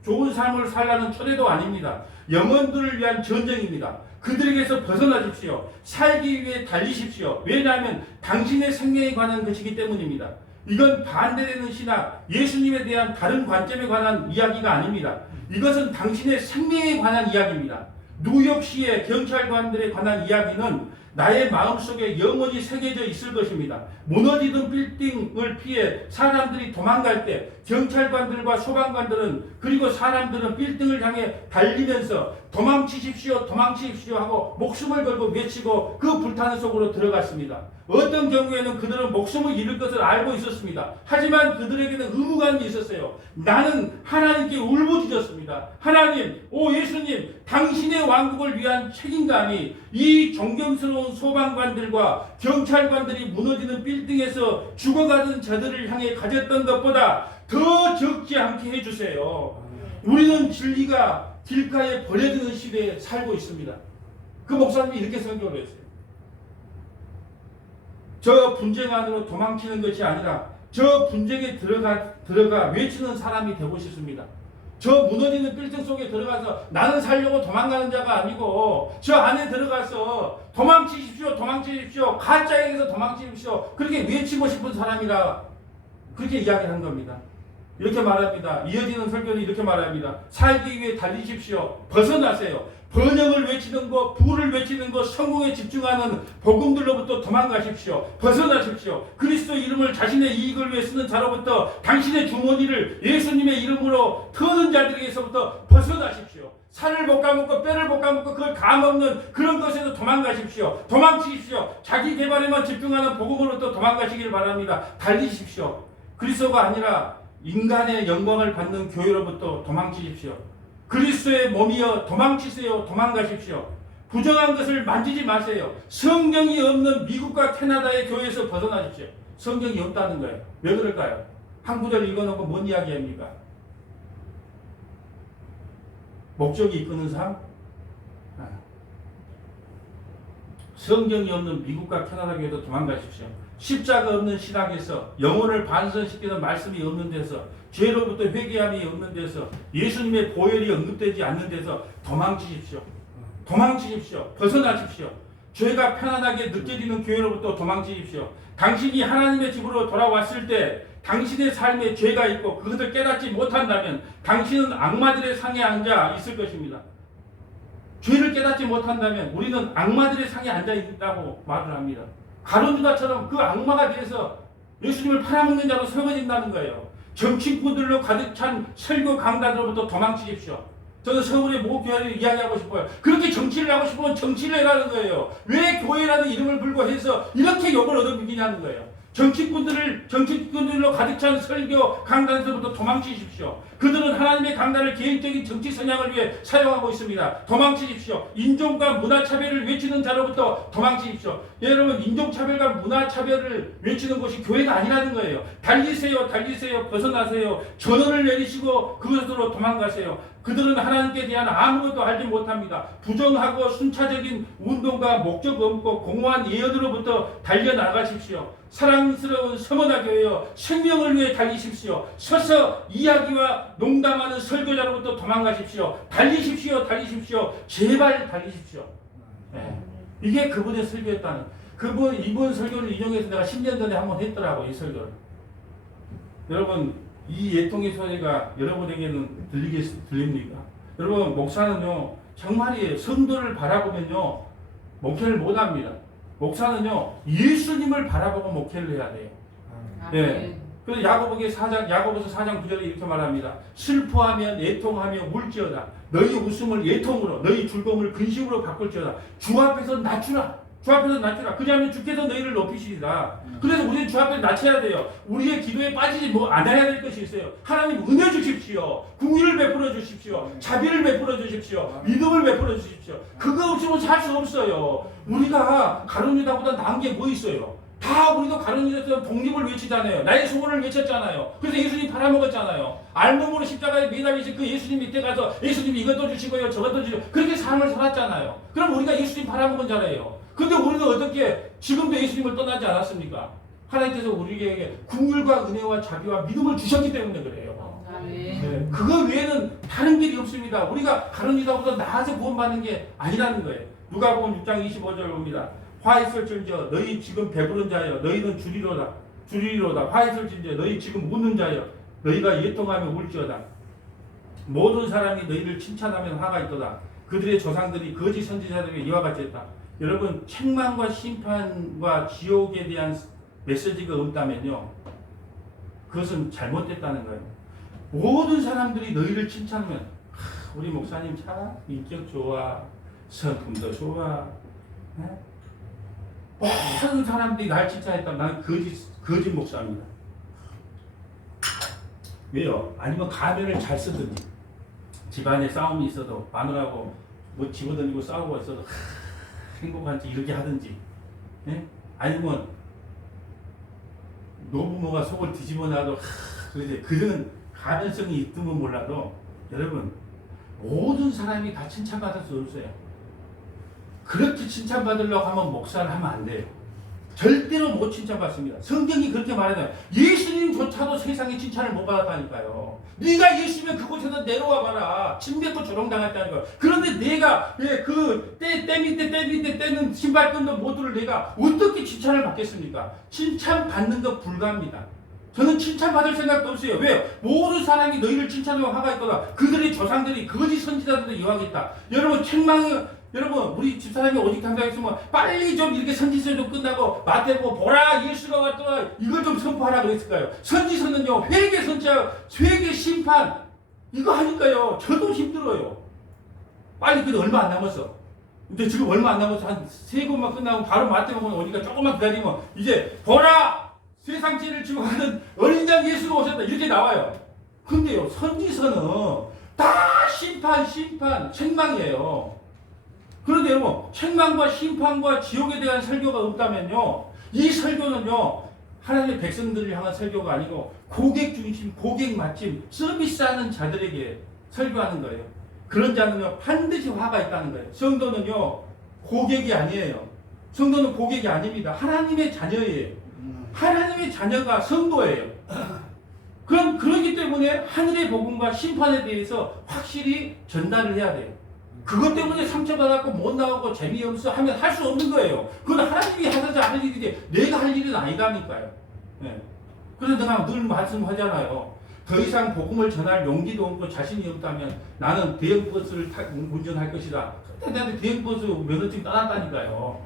좋은 삶을 살라는 초대도 아닙니다. 영혼들을 위한 전쟁입니다. 그들에게서 벗어나십시오. 살기 위해 달리십시오. 왜냐하면 당신의 생명에 관한 것이기 때문입니다. 이건 반대되는 신학, 예수님에 대한 다른 관점에 관한 이야기가 아닙니다. 이것은 당신의 생명에 관한 이야기입니다. 뉴욕시의 경찰관들에 관한 이야기는 나의 마음속에 영원히 새겨져 있을 것입니다. 무너지던 빌딩을 피해 사람들이 도망갈 때 경찰관들과 소방관들은 그리고 사람들은 빌딩을 향해 달리면서 도망치십시오 도망치십시오 하고 목숨을 걸고 외치고 그 불타는 속으로 들어갔습니다. 어떤 경우에는 그들은 목숨을 잃을 것을 알고 있었습니다. 하지만 그들에게는 의무감이 있었어요. 나는 하나님께 울부짖었습니다. 하나님, 오 예수님, 당신의 왕국을 위한 책임감이 이 존경스러운 소방관들과 경찰관들이 무너지는 빌딩에서 죽어가는 자들을 향해 가졌던 것보다 더 적지 않게 해주세요. 우리는 진리가 길가에 버려지는 시대에 살고 있습니다. 그 목사님이 이렇게 설교를 했어요. 저 분쟁 안으로 도망치는 것이 아니라 저 분쟁에 들어가 외치는 사람이 되고 싶습니다. 저 무너지는 빌딩 속에 들어가서 나는 살려고 도망가는 자가 아니고 저 안에 들어가서 도망치십시오 도망치십시오 가짜에게서 도망치십시오 그렇게 외치고 싶은 사람이라 그렇게 이야기한 겁니다. 이렇게 말합니다. 이어지는 설교는 이렇게 말합니다. 살기 위해 달리십시오. 벗어나세요. 번영을 외치는 것, 부를 외치는 것, 성공에 집중하는 복음들로부터 도망가십시오. 벗어나십시오. 그리스도 이름을 자신의 이익을 위해 쓰는 자로부터 당신의 주머니를 예수님의 이름으로 터는 자들에게서부터 벗어나십시오. 살을 볶아먹고 뼈를 볶아먹고 그걸 감없는 그런 것에서 도망가십시오. 도망치십시오. 자기 개발에만 집중하는 복음으로부터 도망가시길 바랍니다. 달리십시오. 그리스도가 아니라 인간의 영광을 받는 교회로부터 도망치십시오. 그리스도의 몸이여 도망치세요. 도망가십시오. 부정한 것을 만지지 마세요. 성경이 없는 미국과 캐나다의 교회에서 벗어나십시오. 성경이 없다는 거예요. 왜 그럴까요? 한 구절 읽어놓고 뭔 이야기합니까? 목적이 이끄는 삶? 성경이 없는 미국과 캐나다 교회에서 도망가십시오. 십자가 없는 신학에서 영혼을 반선시키는 말씀이 없는 데서 죄로부터 회개함이 없는 데서 예수님의 보혈이 언급되지 않는 데서 도망치십시오. 도망치십시오. 벗어나십시오. 죄가 편안하게 느껴지는 교회로부터 도망치십시오. 당신이 하나님의 집으로 돌아왔을 때 당신의 삶에 죄가 있고 그것을 깨닫지 못한다면 당신은 악마들의 상에 앉아 있을 것입니다. 죄를 깨닫지 못한다면 우리는 악마들의 상에 앉아 있다고 말을 합니다. 가룟 유다처럼 그 악마가 돼서 예수님을 팔아먹는 자로 세워진다는 거예요. 정치꾼들로 가득 찬 설교 강단으로부터 도망치십시오. 저는 서울의 모 교회를 이야기하고 싶어요. 그렇게 정치를 하고 싶으면 정치를 해라는 거예요. 왜 교회라는 이름을 불고 해서 이렇게 욕을 얻어먹이냐는 거예요. 정치꾼들로 가득 찬 설교 강단에서부터 도망치십시오. 그들은 하나님의 강단을 개인적인 정치 성향을 위해 사용하고 있습니다. 도망치십시오. 인종과 문화차별을 외치는 자로부터 도망치십시오. 여러분, 인종차별과 문화차별을 외치는 것이 교회가 아니라는 거예요. 달리세요, 달리세요, 벗어나세요. 전원을 내리시고 그것으로 도망가세요. 그들은 하나님께 대한 아무것도 알지 못합니다. 부정하고 순차적인 운동과 목적 없고 공허한 예언으로부터 달려나가십시오. 사랑스러운 서머나 교회여, 생명을 위해 달리십시오. 서서 이야기와 농담하는 설교자로부터 도망가십시오. 달리십시오, 달리십시오. 제발 달리십시오. 네. 이게 그분의 설교였다는. 이분 설교를 인용해서 내가 10년 전에 한번 했더라고, 이 설교를. 여러분, 이 예통의 소리가 여러분에게는 들립니까? 여러분, 목사는요, 정말이에요. 성도를 바라보면요, 목회를 못합니다. 목사는요, 예수님을 바라보고 목회를 해야 돼요. 네. 그래서 야고보서 4장 9절에 이렇게 말합니다. 슬퍼하면 애통하며 울지어다. 너희 웃음을 애통으로, 너희 즐거움을 근심으로 바꿀지어다. 주 앞에서 낮추라. 주 앞에서 낮추라. 그러면 주께서 너희를 높이시리라. 그래서 우리는 주 앞에 낮춰야 돼요. 우리의 기도에 빠지지 않아야 될 것이 있어요. 하나님 은혜 주십시오. 궁의를 베풀어 주십시오. 자비를 베풀어 주십시오. 믿음을 베풀어 주십시오. 그거 없으면 살 수 없어요. 우리가 가룟 유다보다 나은 게 뭐 있어요? 다 우리도 가룟 유다처럼 독립을 외치잖아요. 나의 소원을 외쳤잖아요. 그래서 예수님 팔아먹었잖아요. 알몸으로 십자가에 매달리신 그 예수님 밑에 가서 예수님이 이것도 주시고요, 저것도 주시고 그렇게 삶을 살았잖아요. 그럼 우리가 예수님 팔아먹은 자래요. 근데 우리는 어떻게 지금도 예수님을 떠나지 않았습니까? 하나님께서 우리에게 긍휼과 은혜와 자비와 믿음을 주셨기 때문에 그래요. 네. 그거 외에는 다른 길이 없습니다. 우리가 가룟 유다보다 나아서 구원받는 게 아니라는 거예요. 누가복음 6장 25절 봅니다. 화 있을진저 너희 지금 배부른 자여 너희는 주리로다. 화 있을진저 너희 지금 웃는 자여 너희가 예통하며 울지어다. 모든 사람이 너희를 칭찬하면 화가 있도다. 그들의 조상들이 거짓 선지자들에게 이와 같이 했다. 여러분, 책망과 심판과 지옥에 대한 메시지가 없다면요, 그것은 잘못됐다는 거예요. 모든 사람들이 너희를 칭찬하면 우리 목사님 참 인격 좋아, 성품도 좋아, 네? 모든 사람들이 날 칭찬했다면 나는 거짓 목사입니다. 왜요? 아니면 가면을 잘 쓰든지, 집안에 싸움이 있어도 마누라하고 뭐 집어던지고 싸우고 있어도 행복한지 이렇게 하든지, 예? 아니면 노부모가 속을 뒤집어 놔도 그런 가면성이 있으면 몰라도 여러분, 모든 사람이 다 칭찬받을 수 없어요. 그렇게 칭찬받으려고 하면 목사를 하면 안 돼요. 절대로 못 칭찬받습니다. 성경이 그렇게 말해요. 예수님조차도 세상에 칭찬을 못 받았다니까요. 네가 예수면 그곳에서 내려와 봐라. 침 뱉고 조롱당했다니까요. 그런데 내가 그 때 밑에 떼는 신발끈도 모두를 내가 어떻게 칭찬을 받겠습니까? 칭찬받는 거 불가합니다. 저는 칭찬받을 생각도 없어요. 왜요? 모든 사람이 너희를 칭찬하고 화가 있거나 그들의 조상들이 거짓 선지자들도 이왕했다. 여러분, 우리 집사람이 오직 당당했으면 빨리 좀 이렇게 선지서 좀 끝나고 마태복음 보라 예수가 왔더라 이걸 좀 선포하라 그랬을까요? 선지서는요, 회개 선자, 회개 심판 이거 하니까요, 저도 힘들어요. 빨리 근데 얼마 안 남았어. 근데 지금 얼마 안 남아서 한 3권만 끝나고 바로 마태복음 오니까 조금만 기다리면 이제 보라 세상 죄를 지고 가는 어린 양 예수가 오셨다 이렇게 나와요. 근데요, 선지서는 다 심판, 책망이에요. 그런데 여러분, 책망과 심판과 지옥에 대한 설교가 없다면요, 이 설교는요, 하나님의 백성들을 향한 설교가 아니고 고객 중심, 고객 맛집, 서비스하는 자들에게 설교하는 거예요. 그런 자는요, 반드시 화가 있다는 거예요. 성도는요, 고객이 아니에요. 성도는 고객이 아닙니다. 하나님의 자녀예요. 하나님의 자녀가 성도예요. 그러기 때문에 하늘의 복음과 심판에 대해서 확실히 전달을 해야 돼요. 그것 때문에 상처받았고 못 나오고 재미없어 하면 할 수 없는 거예요. 그건 하나님이 하셔서 하는 일이지 내가 할 일은 아니다니까요. 네. 그래서 내가 늘 말씀하잖아요. 더 이상 복음을 전할 용기도 없고 자신이 없다면 나는 대형버스를 운전할 것이다. 근데 나한테 대형버스 면허증 따놨다니까요.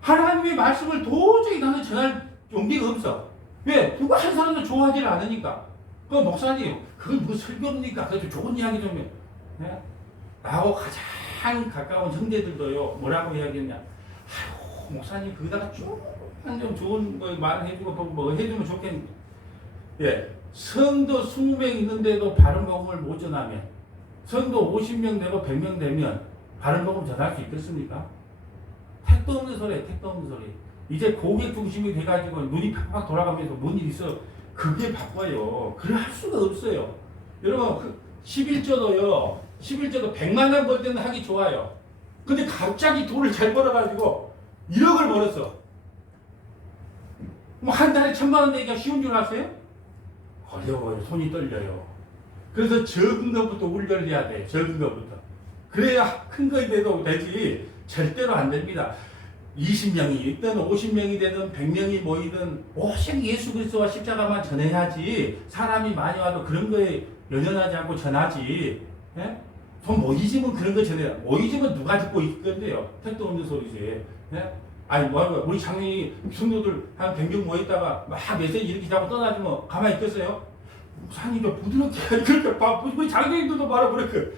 하나님의 말씀을 도저히 나는 전할 용기가 없어. 왜? 누가 한 사람도 좋아하지 않으니까. 그 목사님, 그건 뭐 설교입니까? 그래도 좋은 이야기 좀 해. 네? 나하고 가장 가까운 형제들도요, 뭐라고 이야기했냐. 아유, 목사님, 거기다가 한 좀 좋은 말 해주고 뭐 해주면 좋겠는데, 예, 성도 20명 있는데도 바른 복음을 못 전하면, 성도 50명 되고 100명 되면 바른 복음 전할 수 있겠습니까? 택도 없는 소리, 택도 없는 소리. 이제 고객 중심이 돼가지고 눈이 팍팍 돌아가면서 뭔 일 있어? 그게 바빠요. 그래 할 수가 없어요. 여러분 11조도요. 11조도 100만 원 벌 때는 하기 좋아요. 근데 갑자기 돈을 잘 벌어가지고 1억을 벌었어. 뭐 한 달에 1,000만 원 내기가 쉬운 줄 아세요? 어려워요. 손이 떨려요. 그래서 적은 것부터 울려야 돼. 적은 것부터. 그래야 큰 거에 돼도 되지. 절대로 안 됩니다. 20명이 있든 50명이 되든 100명이 모이든 오직 예수 그리스도와 십자가만 전해야지. 사람이 많이 와도 그런 거에 연연하지 않고 전하지. 예? 손 모이지면 그런 거 전해야. 모이지면 누가 듣고 있을 건데요. 택도 없는 소리지. 예? 아니 뭐 우리 장로님 성도들 한 100명 모였다가 막 메시지 이렇게 자고 떠나지 뭐 가만히 있겠어요? 목사님 좀 부드럽게 그렇게 우리 장로님들도 말하고 그렇게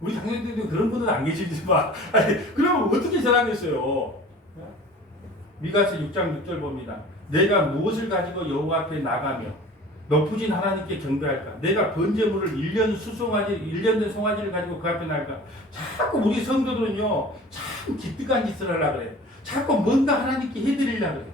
우리 장로님들도 그런 분은 안 계시지만 아니 그러면 어떻게 전하겠어요? 미가서 6장 6절 봅니다. 내가 무엇을 가지고 여호와 앞에 나가며 높으신 하나님께 경배할까? 내가 번제물을 1년 된 송아지를 가지고 그 앞에 나갈까? 자꾸 우리 성도들은요 참 기특한 짓을 하려고 그래. 자꾸 뭔가 하나님께 해드리려고 그래.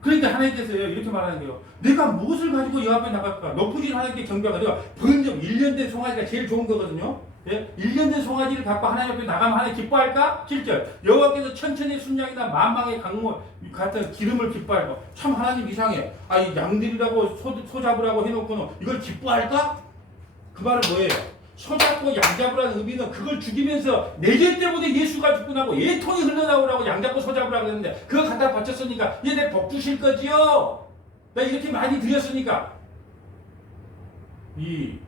그러니까 하나님께서요 이렇게 말하는 거예요. 내가 무엇을 가지고 여호와 앞에 나갈까? 높으신 하나님께 경배하가. 내가 번제물 1년 된 송아지가 제일 좋은 거거든요. 예? 1년 된 송아지를 갖고 하나님 앞에 나가면 하나님 기뻐할까? 7절 여호와께서 천천의 순양이나 만방의 강물 같은 기름을 기뻐할까? 참 하나님 이상해. 이 양들이라고 소 잡으라고 해놓고는 이걸 기뻐할까? 그 말은 뭐예요? 소 잡고 양 잡으라는 의미는 그걸 죽이면서 내 죄 때문에 예수가 죽고 나고 애통이 흘러나오라고 양 잡고 소 잡으라고 했는데 그거 갖다 바쳤으니까 얘 내 복 주실 거지요? 나 이렇게 많이 드렸으니까 이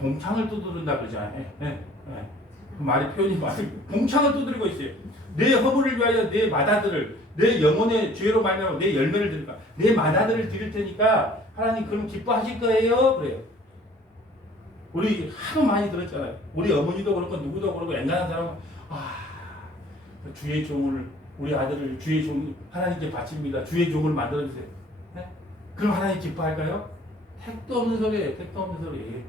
봉창을 두드린다 그러잖아요. 그 말이 표현이 많이 봉창을 두드리고 있어요. 내 허물을 위하여 내 맏아들을 내 영혼의 죄로 말미암아 내 열매를 드릴까? 내 맏아들을 드릴 테니까 하나님 그럼 기뻐하실 거예요? 그래요. 우리 하도 많이 들었잖아요. 우리 어머니도 그렇고 누구도 그렇고 엔간한 사람은 주의 종을 우리 아들을 주의 종 하나님께 바칩니다. 주의 종을 만들어 주세요. 네? 그럼 하나님 기뻐할까요? 택도 없는 소리예요. 택도 없는 소리.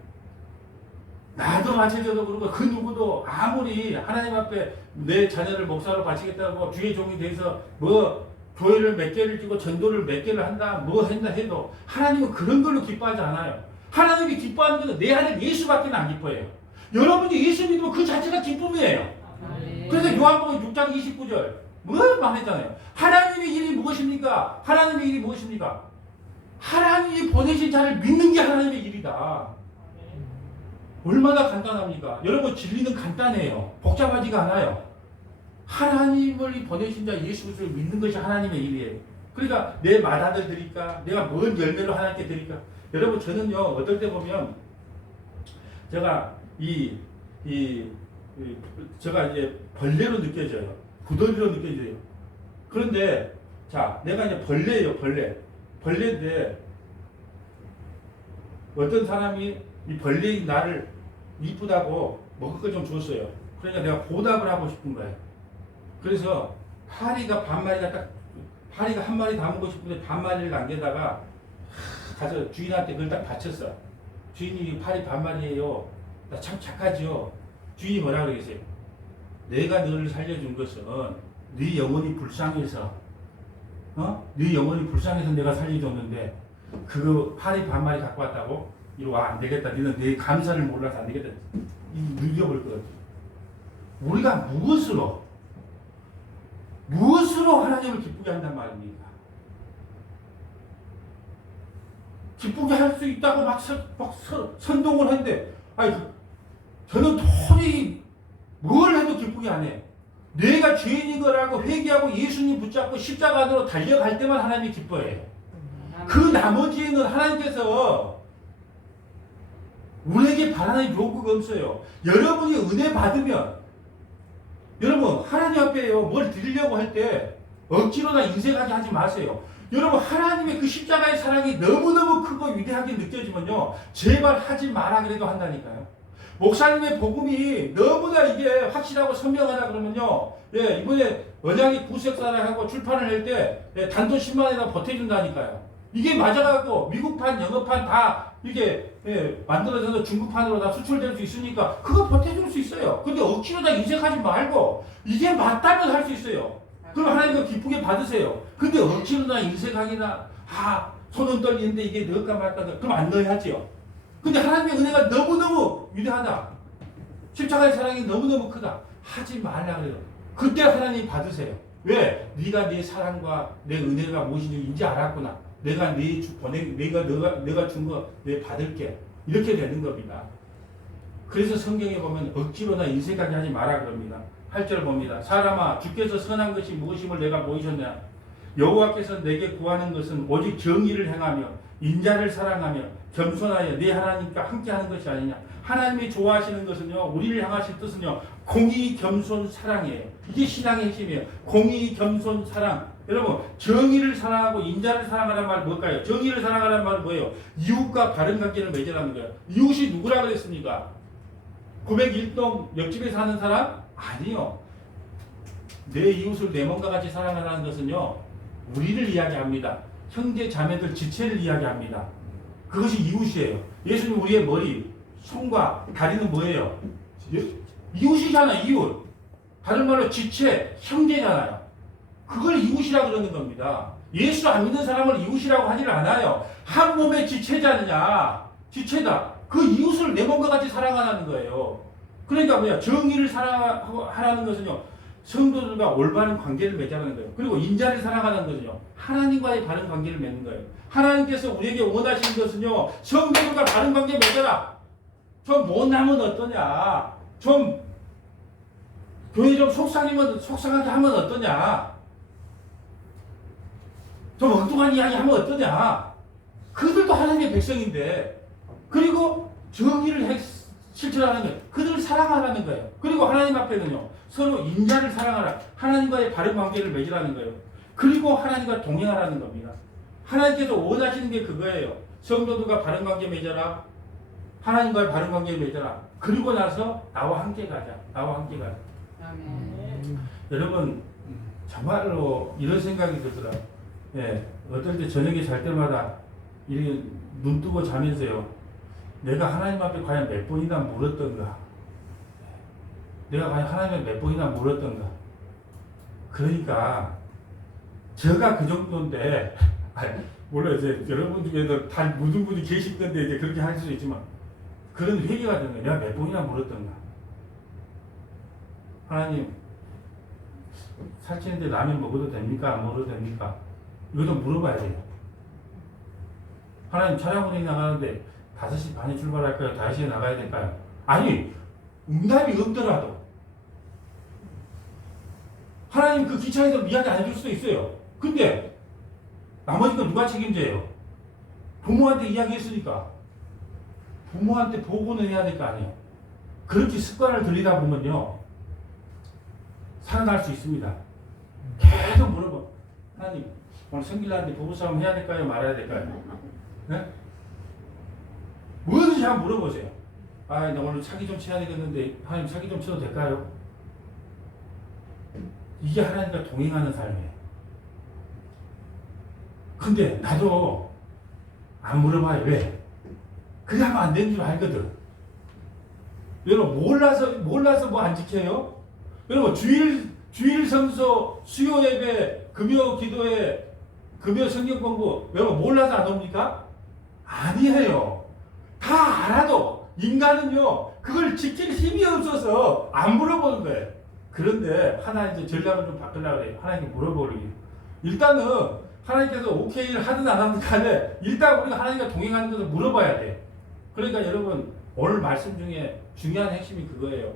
나도 마찬가지로 그러고 그 누구도 아무리 하나님 앞에 내 자녀를 목사로 바치겠다고 주의 종이 돼서 뭐 교회를 몇 개를 지고 전도를 몇 개를 한다 뭐 한다 해도 하나님은 그런 걸로 기뻐하지 않아요. 하나님이 기뻐하는 것은 내 아들 예수밖에 안 기뻐해요. 여러분이 예수 믿으면 그 자체가 기쁨이에요. 그래서 요한복음 6장 29절 뭐 말했잖아요. 하나님의 일이 무엇입니까? 하나님의 일이 무엇입니까? 하나님이 보내신 자를 믿는 게 하나님의 일이다. 얼마나 간단합니까? 여러분 진리는 간단해요. 복잡하지가 않아요. 하나님을 보내신 자 예수 그리스도를 믿는 것이 하나님의 일이에요. 그러니까 내 맏아들 드릴까? 내가 뭔 열매로 하나님께 드릴까? 여러분 저는요 어떨 때 보면 제가 제가 이제 벌레로 느껴져요. 구더기로 느껴져요. 그런데 자 내가 이제 벌레예요. 벌레인데 어떤 사람이 이 벌레인 나를 이쁘다고 먹을 걸 좀 줬어요. 그러니까 내가 보답을 하고 싶은 거예요. 그래서 파리가 한 마리 다 먹고 싶은데 반 마리를 남겨다가 가서 주인한테 그걸 딱 바쳤어. 주인이 파리 반 마리예요. 나 참 착하지요. 주인이 뭐라 그러겠어요? 내가 너를 살려준 것은 네 영혼이 불쌍해서 네 영혼이 불쌍해서 내가 살려줬는데 그 파리 반 마리 갖고 왔다고? 이리 와, 안 되겠다. 너는 내 감사를 몰라서 안 되겠다. 늙어버릴 것 같아. 우리가 무엇으로 하나님을 기쁘게 한단 말입니까? 기쁘게 할 수 있다고 막 선동을 했는데, 저는 도저히 뭘 해도 기쁘게 안 해. 내가 죄인인 거라고 회개하고 예수님 붙잡고 십자가 안으로 달려갈 때만 하나님이 기뻐해요. 그 나머지에는 하나님께서 우리에게 바라는 요구가 없어요. 여러분이 은혜 받으면 여러분 하나님 앞에요 뭘 드리려고 할 때 억지로나 인색하게 하지 마세요. 여러분 하나님의 그 십자가의 사랑이 너무너무 크고 위대하게 느껴지면요 제발 하지 마라 그래도 한다니까요. 목사님의 복음이 너무나 이게 확실하고 선명하다 그러면요. 예, 이번에 언약이 구색사랑하고 출판을 할 때 단돈 10만 원이나 보태준다니까요. 이게 맞아갖고 미국판, 영어판 다 이렇게 만들어져서 중국판으로 다 수출될 수 있으니까 그거 보태줄 수 있어요. 근데 억지로 다 인색하지 말고 이게 맞다면 할 수 있어요. 그럼 하나님 기쁘게 받으세요. 근데 억지로 다 인색하기나 손은 떨리는데 이게 넣을까 말까 그럼 안 넣어야지요. 근데 하나님의 은혜가 너무너무 위대하다. 십자가의 사랑이 너무너무 크다. 하지 말라 그래요. 그때 하나님 받으세요. 왜? 네가 내 사랑과 내 은혜가 무엇인지 이제 알았구나. 내가 내가 준 거 내 받을게. 이렇게 되는 겁니다. 그래서 성경에 보면 억지로나 인색하게 하지 마라 그럽니다. 8절 봅니다. 사람아 주께서 선한 것이 무엇임을 내가 보이셨냐. 여호와께서 내게 구하는 것은 오직 정의를 행하며 인자를 사랑하며 겸손하여 네 하나님과 함께하는 것이 아니냐. 하나님이 좋아하시는 것은요, 우리를 향하실 뜻은요, 공의, 겸손, 사랑이에요. 이게 신앙의 핵심이에요. 공의, 겸손, 사랑. 여러분, 정의를 사랑하고 인자를 사랑하라는 말은 뭘까요? 정의를 사랑하라는 말은 뭐예요? 이웃과 바른 관계를 맺으라는 거예요. 이웃이 누구라 그랬습니까? 901동 옆집에 사는 사람? 아니요. 내 이웃을 내 몸과 같이 사랑하라는 것은요, 우리를 이야기합니다. 형제 자매들 지체를 이야기합니다. 그것이 이웃이에요. 예수님 우리의 머리, 손과 다리는 뭐예요? 이웃이잖아요. 이웃. 다른 말로 지체, 형제잖아요. 그걸 이웃이라고 그러는 겁니다. 예수 안 믿는 사람을 이웃이라고 하지를 않아요. 한 몸의 지체자느냐. 지체다. 그 이웃을 내 몸과 같이 사랑하라는 거예요. 그러니까 뭐야? 정의를 사랑하라는 것은요, 성도들과 올바른 관계를 맺자는 거예요. 그리고 인자를 사랑하는 것은요, 하나님과의 바른 관계를 맺는 거예요. 하나님께서 우리에게 원하시는 것은요, 성도들과 바른 관계 맺어라. 좀 못나면 어떠냐. 좀 교회 좀 속상하게 하면 어떠냐. 좀 엉뚱한 이야기 하면 어떠냐. 그들도 하나님의 백성인데, 그리고 정의를 실천하는 거예요. 그들을 사랑하라는 거예요. 그리고 하나님 앞에는요, 서로 인자를 사랑하라. 하나님과의 바른 관계를 맺으라는 거예요. 그리고 하나님과 동행하라는 겁니다. 하나님께서 원하시는 게 그거예요. 성도들과 바른 관계 맺어라. 하나님과의 바른 관계를 맺어라. 그리고 나서 나와 함께 가자. 나와 함께 가자. 여러분, 정말로 이런 생각이 들더라고요. 예, 어떨 때 저녁에 잘 때마다 이렇게 눈 뜨고 자면서요, 내가 하나님 앞에 과연 몇 번이나 물었던가? 내가 과연 하나님을 몇 번이나 물었던가? 그러니까 제가 그 정도인데, 물론 이제 여러분 중에도 다 묻은 분이 계실 건데 이제 그렇게 할 수도 있지만, 그런 회개가 되는 거예요. 내가 몇 번이나 물었던가? 하나님, 살찌는데 라면 먹어도 됩니까? 안 먹어도 됩니까? 이것도 물어봐야 돼요. 하나님, 촬영원이 나가는데 5시 반에 출발할까요? 5시에 나가야 될까요? 아니, 응답이 없더라도 하나님 그 기차에서 미안해 안 해줄 수도 있어요. 근데 나머지 건 누가 책임져요? 부모한테 이야기했으니까 부모한테 보고는 해야 될 거 아니에요. 그렇게 습관을 들이다 보면요, 살아날 수 있습니다. 계속 물어봐. 하나님, 오늘 생일날인데 부부싸움 해야 될까요? 말아야 될까요? 네? 뭐든지 한번 물어보세요. 나 오늘 사기 좀 쳐야 되겠는데 하나님 사기 좀 쳐도 될까요? 이게 하나님과 동행하는 삶이에요. 근데 나도 안 물어봐요. 왜? 그래 하면 안 되는 줄 알거든. 여러분, 몰라서 뭐 안 지켜요? 여러분, 주일 성서, 수요 예배, 금요 기도회, 금요 성경 공부, 여러분 몰라서 안 옵니까? 아니에요. 다 알아도 인간은요, 그걸 지킬 힘이 없어서 안 물어보는 거예요. 그런데 하나님 이제 전략을 좀 바꾸려고 해요. 하나님께 물어보려고. 일단은 하나님께서 오케이를 하든 안 하든 간에 일단 우리가 하나님과 동행하는 것을 물어봐야 돼. 그러니까 여러분, 오늘 말씀 중에 중요한 핵심이 그거예요.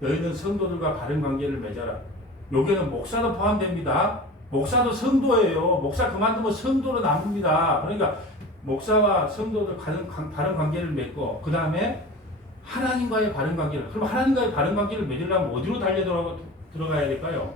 너희는 성도들과 바른 관계를 맺어라. 여기는 목사도 포함됩니다. 목사도 성도예요. 목사 그만두면 성도로 남습니다. 그러니까 목사와 성도들 바른 관계를 맺고, 그 다음에 하나님과의 바른 관계를, 그럼 하나님과의 바른 관계를 맺으려면 어디로 들어가야 될까요?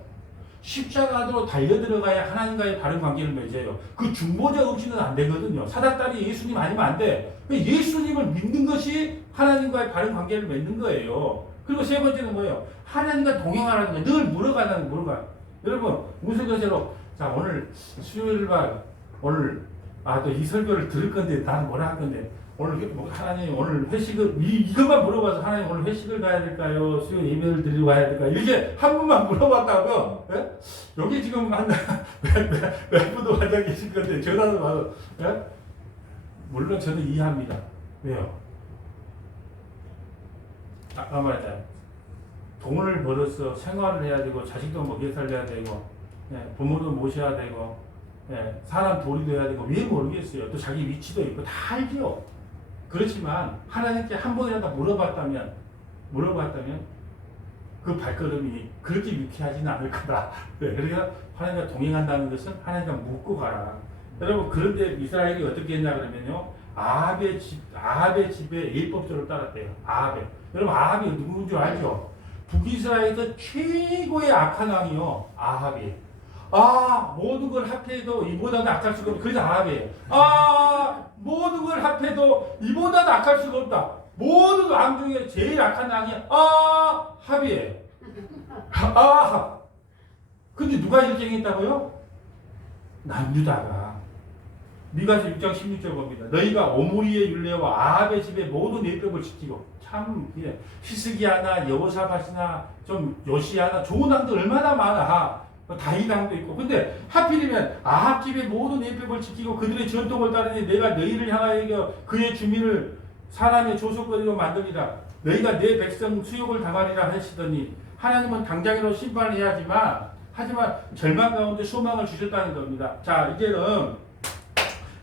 십자가로 달려들어가야 하나님과의 바른 관계를 맺어요. 그 중보자 없이는 안 되거든요. 사닥다리 예수님 아니면 안 돼. 예수님을 믿는 것이 하나님과의 바른 관계를 맺는 거예요. 그리고 세 번째는 뭐예요? 하나님과 동행하라는 거예요. 늘 물어가는 물어가. 여러분 무슨 것으로 자 오늘 수요일날 오늘 또 이 설교를 들을 건데 나는 뭐라 할 건데 오늘 뭐 하나님 오늘 회식을 이것만 물어봐서 하나님 오늘 회식을 가야 될까요? 수요 예배를 드리러 가야 될까요? 이렇게 한 분만 물어봤다고 예? 여기 지금 몇 분도 앉아 계실 건데 전화도 받아 예? 물론 저는 이해합니다. 왜요? 아까 말했잖아요. 돈을 벌어서 생활을 해야 되고 자식도 먹여 살려야 되고 예, 부모도 모셔야 되고 예, 사람 도리도 해야 되고 왜 모르겠어요. 또 자기 위치도 있고 다 알죠. 그렇지만 하나님께 한 번이라도 물어봤다면 그 발걸음이 그렇게 유쾌하지는 않을 거다. 네, 그러니까 하나님과 동행한다는 것은 하나님과 묻고 가라. 여러분 그런데 이스라엘이 어떻게 했냐 그러면요. 아합의 집에 율법조를 따랐대요. 여러분 아합이 누구인 줄 알죠? 북이스라엘에서 최고의 악한 왕이요. 아합이. 모든 걸 합해도 이보다는 악할 수가 없다. 그래서 아합이에요. 모든 걸 합해도 이보다는 악할 수가 없다. 모든 왕 중에 제일 악한 왕이 아합이에요. 근데 누가 일쟁했다고요? 남유다가. 미가서 6장 16절 봅니다. 너희가 오므리의 율례와 아합의 집의 모든 율법을 지키고 참 히스기야나 여호사밧이나 좀 요시야나 좋은 왕들 얼마나 많아. 다윗 왕도 있고. 근데 하필이면 아합 집의 모든 율법을 지키고 그들의 전통을 따르니 내가 너희를 향하여 그의 주민을 사람의 조속거리로 만들리라. 너희가 내 백성 수욕을 당하리라 하시더니 하나님은 당장으로 심판을 해야지만 하지만 절망 가운데 소망을 주셨다는 겁니다. 자 이제는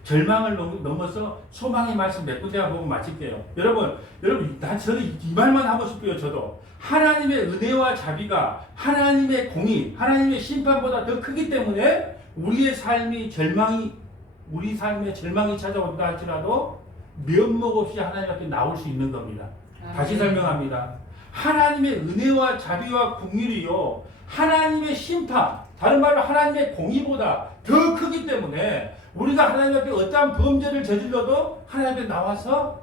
절망을 넘어서 소망의 말씀 몇 군데가 보고 마칠게요. 여러분, 저는 이 말만 하고 싶고요. 저도 하나님의 은혜와 자비가 하나님의 공의, 하나님의 심판보다 더 크기 때문에 우리 삶에 절망이 찾아온다 할지라도 면목 없이 하나님 앞에 나올 수 있는 겁니다. 다시 설명합니다. 하나님의 은혜와 자비와 긍휼이요, 하나님의 심판, 다른 말로 하나님의 공의보다 더 크기 때문에 우리가 하나님 앞에 어떠한 범죄를 저질러도 하나님 앞에 나와서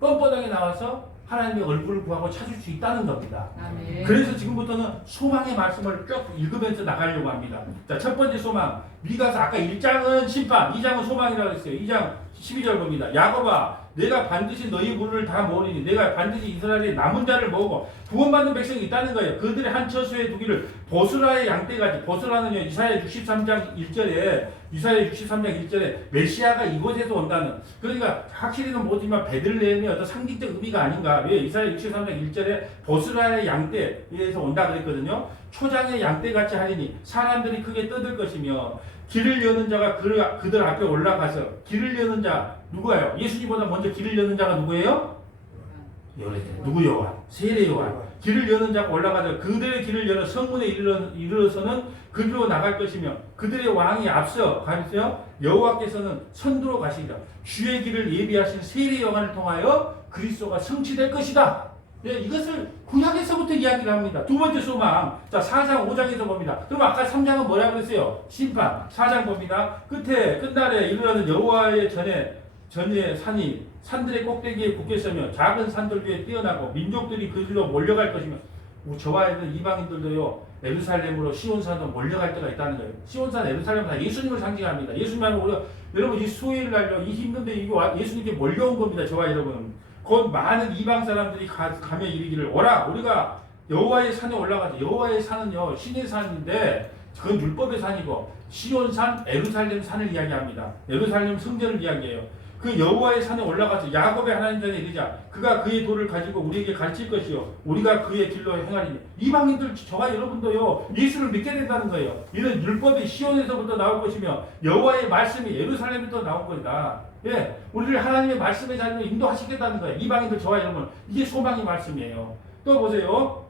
뻔뻔하게 나와서 하나님의 얼굴을 구하고 찾을 수 있다는 겁니다. 아멘. 그래서 지금부터는 소망의 말씀을 쭉 읽으면서 나가려고 합니다. 자, 첫 번째 소망. 미가서 아까 1장은 심판, 2장은 소망이라고 했어요. 2장 12절 봅니다. 야곱아, 내가 반드시 너희 물을 다 모으리니 내가 반드시 이스라엘의 남은 자를 모으고 구원받는 백성이 있다는 거예요. 그들의 한 처소에 두기를 보스라의 양떼같이. 보스라는요, 이사야 63장 1절에 메시아가 이곳에서 온다는, 그러니까 확실히는 모르지만 베들레헴의 어떤 상징적 의미가 아닌가. 왜? 이사야 63장 1절에 보스라의 양떼에서 온다 그랬거든요. 초장의 양떼같이 하리니 사람들이 크게 떠들 것이며 길을 여는 자가 그들 앞에 올라가서. 길을 여는 자 누구예요? 예수님보다 먼저 길을 여는 자가 누구예요? 누구 요한? 세례 요한. 길을 여는 자가 올라가서 그들의 길을 열어 성문에 이르러서는 그리로 나갈 것이며 그들의 왕이 앞서 가면서 여호와께서는 선두로 가시리라. 주의 길을 예비하신 세례 요한을 통하여 그리스도가 성취될 것이다. 네, 이것을 구약에서부터 이야기를 합니다. 두 번째 소망. 자, 4장 5장에서 봅니다. 그럼 아까 3장은 뭐라 그랬어요? 심판. 4장 봅니다. 끝날에 이르러는 여호와의 전에 산들의 꼭대기에 굳게 서며 작은 산들 위에 뛰어나고 민족들이 그들로 몰려갈 것이며. 저와 있는 이방인들도요, 예루살렘으로 시온산으로 몰려갈 때가 있다는 거예요. 시온산, 예루살렘은 다 예수님을 상징합니다. 예수님 하면 우리가, 여러분 이 수요일 날요, 이 힘든데 이거 예수님께 몰려온 겁니다. 저와 여러분. 곧 많은 이방 사람들이 가며 이르기를 오라, 우리가 여호와의 산에 올라가자. 여호와의 산은요, 신의 산인데 그건 율법의 산이고 시온산, 예루살렘 산을 이야기합니다. 예루살렘 성전을 이야기해요. 그 여호와의 산에 올라가서 야곱의 하나님 전에 이르자. 그가 그의 도를 가지고 우리에게 가르칠 것이요 우리가 그의 길로 행하리니. 이방인들, 저와 여러분도요, 예수를 믿게 된다는 거예요. 이는 율법이 시온에서부터 나올 것이며 여호와의 말씀이 예루살렘부터 나온 거다. 예, 우리를 하나님의 말씀의 자리로 인도하시겠다는 거예요. 이방인들, 저와 여러분, 이게 소망의 말씀이에요. 또 보세요.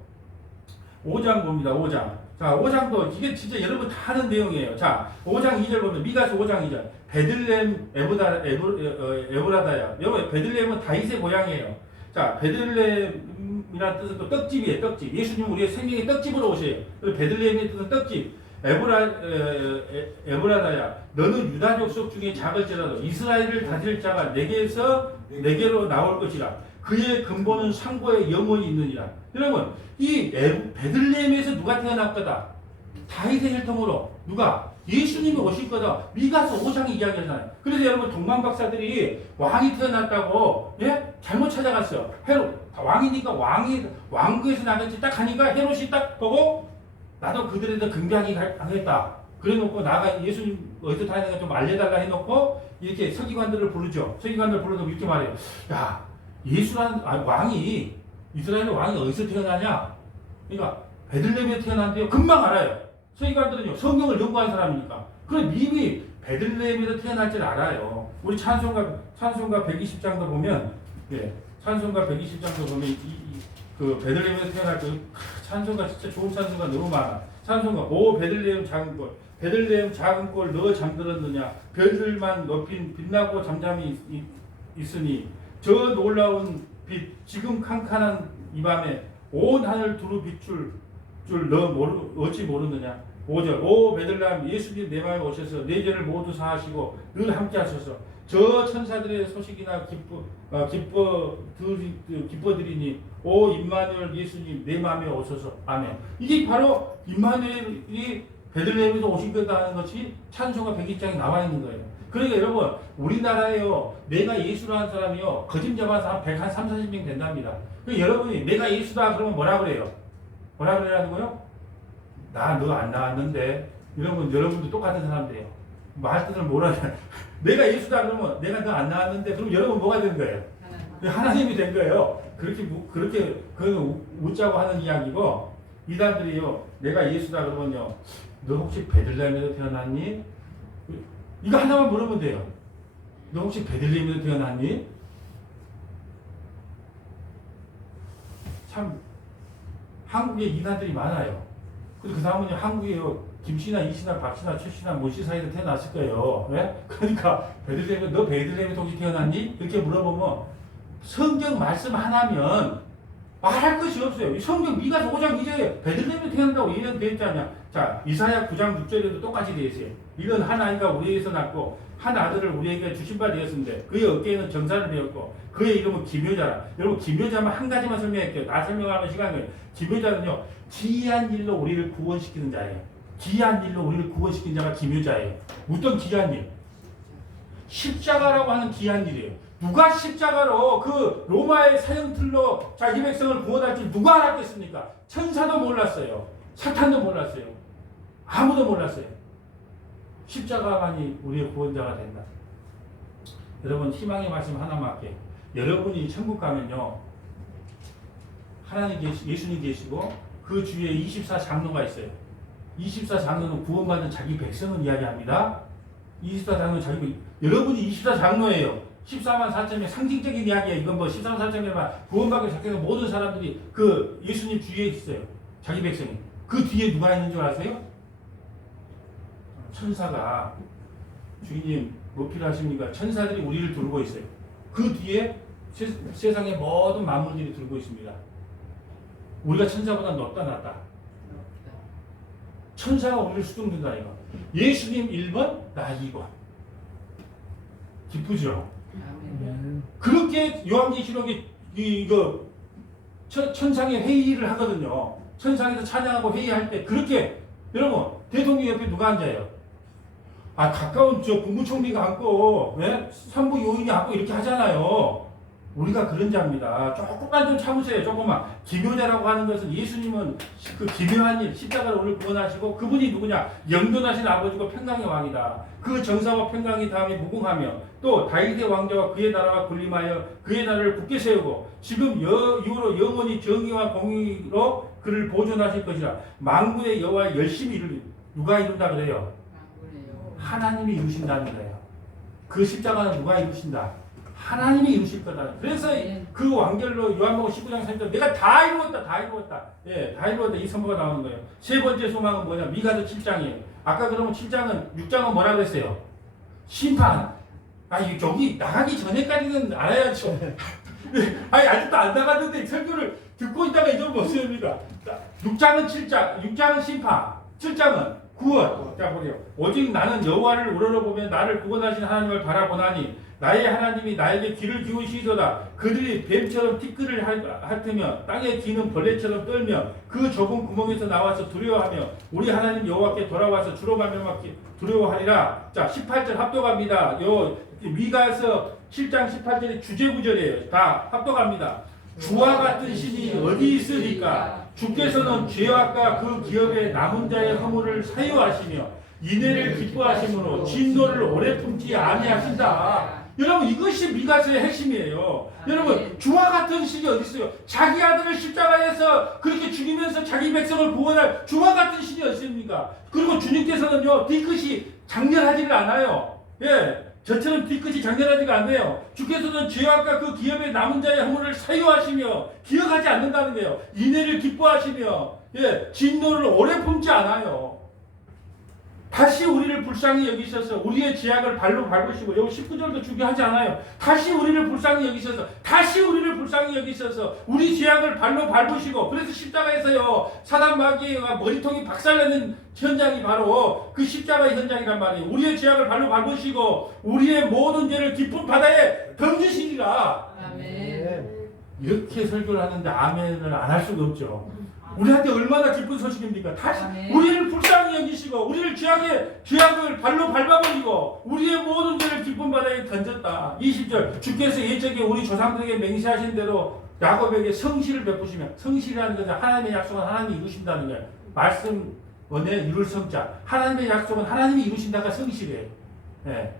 5장 봅니다. 5장. 자, 5장도 이게 진짜 여러분 다 아는 내용이에요. 자, 5장 2절 보면 미가서 5장 2절. 베들레헴 에브라다야. 여러분, 베들레헴은 다윗의 고향이에요. 자, 베들레헴이라는 뜻은 또 떡집이에요. 떡집. 예수님 우리의 생명의 떡집으로 오셔요. 그리고 베들레헴의 뜻은 떡집. 에브라다야 너는 유다 족속 중에 작을지라도 이스라엘을 다스릴 자가 내게서 내게로 나올 것이라. 그의 근본은 상고에 영원히 있느니라. 여러분 이 베들레헴에서 누가 태어날 거다? 다윗의 혈통으로 누가? 예수님이 오실 거다. 미가서 5장이 이야기하잖아요. 그래서 여러분 동방박사들이 왕이 태어났다고 잘못 찾아갔어요. 헤롯 왕이니까 왕국에서 나갔지 딱 하니까 헤롯이 딱 보고 나도 그들에 대해 긍휼하게 하겠다. 그래놓고 나가 예수님 어디서 다니는가 좀 알려달라 해놓고 이렇게 서기관들을 부르죠. 서기관들 불러도 이렇게 말해요. 야 예수라는 왕이 이스라엘의 왕이 어디서 태어나냐? 그러니까 베들레헴에 태어났는데요. 금방 알아요. 서기관들은요 성경을 연구한 사람이니까. 그럼 이미 베들레헴에서 태어날 줄 알아요. 우리 찬송가 120장도 보면 찬송가 120장도 보면 그 베들레헴에서 태어날 그 찬송가 진짜 좋은 찬송가 너무 많아. 찬송가 오 베들레헴 작은 꼴 베들레헴 작은 꼴 너 잠들었느냐 별들만 높인 빛나고 잠잠히 있으니 저 놀라운 빛 지금 캄캄한 이 밤에 온 하늘 두루 비출 줄 너 어찌 모르느냐. 5절 오 베들레헴 예수님 내 마음에 오셔서 내 죄를 모두 사하시고 늘 함께 하소서. 저 천사들의 소식이나 기뻐드리니 오 임마누엘 예수님 내 마음에 오소서. 아멘. 이게 바로 임마누엘이 베들레헴에서 오신 거다는 것이 찬송가 102장에 나와 있는 거예요. 그러니까 여러분 우리나라에요 내가 예수라는 사람이요 거짓말하는 사람 130-40명 된답니다. 그러니까 여러분이 내가 예수다 그러면 뭐라 그래요? 뭐라 그래라는 거요? 나 너 안 나왔는데. 이러면 여러분도 똑같은 사람들이에요. 말 뜻을 모르냐. 내가 예수다 그러면 내가 너 안 나왔는데 그럼 여러분 뭐가 되는 거예요? 하나님이 된 거예요. 그렇게 웃자고 하는 이야기고 이단들이요 내가 예수다 그러면요 너 혹시 베들레헴에서 태어났니? 이거 하나만 물으면 돼요. 너 혹시 베들레헴에서 태어났니? 참 한국에 이단들이 많아요. 그 다음은 한국에요 김씨나 이씨나 박씨나 최씨나 모씨 사이에서 태어났을 거예요. 왜? 그러니까 베들레헴에 너 베들레헴에서 혹시 태어났니? 이렇게 물어보면 성경 말씀 하나면 말할 것이 없어요. 이 성경 미가서 5장 2절에 베들레헴에 태어난다고 예언되어 있지 않냐. 자 이사야 9장 6절에도 똑같이 되어 있어요. 이런 한 아이가 우리에게서 낳고 한 아들을 우리에게 주신 바 되었는데 그의 어깨에는 정사를 배웠고 그의 이름은 기묘자라. 여러분 기묘자만 한 가지만 설명할게요. 다 설명하는 시간을. 기묘자는요 기이한 일로 우리를 구원시키는 자예요. 기이한 일로 우리를 구원시킨 자가 기묘자예요. 어떤 기이한 일? 십자가라고 하는 기이한 일이에요. 누가 십자가로 그 로마의 사형틀로 자기 백성을 구원할 줄 누가 알았겠습니까? 천사도 몰랐어요. 사탄도 몰랐어요. 아무도 몰랐어요. 십자가만이 우리의 구원자가 된다. 여러분 희망의 말씀 하나만 할게요. 여러분이 천국 가면요 하나님 예수님 계시고 그 주위에 24장로가 있어요. 24장로는 구원받은 자기 백성을 이야기합니다. 24장로는 여러분이 24장로예요. 14만 4천명 상징적인 이야기예요. 이건 뭐 14만 4천명만 구원받기 시작해서 모든 사람들이 그 예수님 주위에 있어요. 자기 백성이. 그 뒤에 누가 있는 줄 아세요? 천사가 주인님 뭐 필요하십니까? 천사들이 우리를 돌고 있어요. 그 뒤에 세상의 모든 만물들이 돌고 있습니다. 우리가 천사보다 높다 낫다. 천사가 우리를 수동된다 이거. 예수님 1번 나 2번. 기쁘죠? 그렇게 요한계시록이 이거 천상의 회의를 하거든요. 천상에서 찬양하고 회의할 때 그렇게 여러분 대통령 옆에 누가 앉아요? 가까운 저 국무총리가 앉고 산부 요인이 앉고 이렇게 하잖아요. 우리가 그런 자입니다. 조금만 좀 참으세요. 조금만. 기묘자라고 하는 것은 예수님은 그 기묘한 일, 십자가를 오늘 구원하시고 그분이 누구냐? 영존하신 아버지고 평강의 왕이다. 그 정사와 평강이 다음에 무궁하며 또 다윗의 왕자와 그의 나라와 군림하여 그의 나라를 굳게 세우고 지금 이후로 영원히 정의와 공의로 그를 보존하실 것이라. 만군의 여호와 열심히 누가 이룬다 그래요? 하나님이 이루신다는 거예요. 그 십자가는 누가 이루신다? 하나님이 이루실 거다. 그래서 그 완결로 요한복음 19장 3절 내가 다 이루었다. 다 이루었다. 다 이루었다. 이 선포가 나오는 거예요. 세 번째 소망은 뭐냐? 미가서 7장이에요. 아까 그러면 6장은 뭐라 그랬어요? 심판. 여기 나가기 전에까지는 알아야죠. 아직도 안 나갔는데 설교를 듣고 있다가 이걸 못 씁니다. 6장은 심판. 7장은 구원. 자 보세요. 오직 나는 여호와를 우러러보며 나를 구원하신 하나님을 바라보나니 나의 하나님이 나에게 귀를 기울이시도다. 그들이 뱀처럼 티끌을 핥으며 땅에 기는 벌레처럼 떨며 그 좁은 구멍에서 나와서 두려워하며 우리 하나님 여호와께 돌아와서 주로 말미암아 두려워하리라. 자 18절 합독합니다. 요 미가서 7장 18절이 주제구절이에요. 다 합독합니다. 주와 같은 신이 어디 있으리까? 주께서는 죄악과 그 기업의 남은 자의 허물을 사유하시며 인애를 기뻐하심으로 진노를 오래 품지 아니하신다. 여러분 이것이 미가서의 핵심이에요. 여러분 주와 같은 신이 어디 있어요? 자기 아들을 십자가에서 그렇게 죽이면서 자기 백성을 구원할 주와 같은 신이 어디 있습니까? 그리고 주님께서는요 뒤끝이 장렬하지를 않아요. 예. 저처럼 뒤끝이 장렬하지가 않네요. 주께서는 죄악과 그 기업의 남은 자의 허물을 사유하시며 기억하지 않는다는 거예요. 인애를 기뻐하시며 진노를 오래 품지 않아요. 다시 우리를 불쌍히 여기셔서 우리의 죄악을 발로 밟으시고 여기 19절도 중요하지 않아요. 다시 우리를 불쌍히 여기셔서 다시 우리를 불쌍히 여기셔서 우리 죄악을 발로 밟으시고 그래서 십자가에서요 사단 마귀가 머리통이 박살내는 현장이 바로 그 십자가의 현장이란 말이에요. 우리의 죄악을 발로 밟으시고 우리의 모든 죄를 깊은 바다에 던지시리라. 아멘. 이렇게 설교를 하는데 아멘을 안 할 수가 없죠. 우리한테 얼마나 기쁜 소식입니까? 다시 우리를 불쌍히 여기시고 우리를 죄악을 발로 밟아버리고 우리의 모든 죄를 깊은 바다에 던졌다. 20절 주께서 예적에 우리 조상들에게 맹세하신 대로 야곱에게 성실을 베푸시며 성실이라는 것은 하나님의 약속은 하나님이 이루신다는 거예요. 말씀 원에 이룰 성자 하나님의 약속은 하나님이 이루신다가 성실이에요. 네.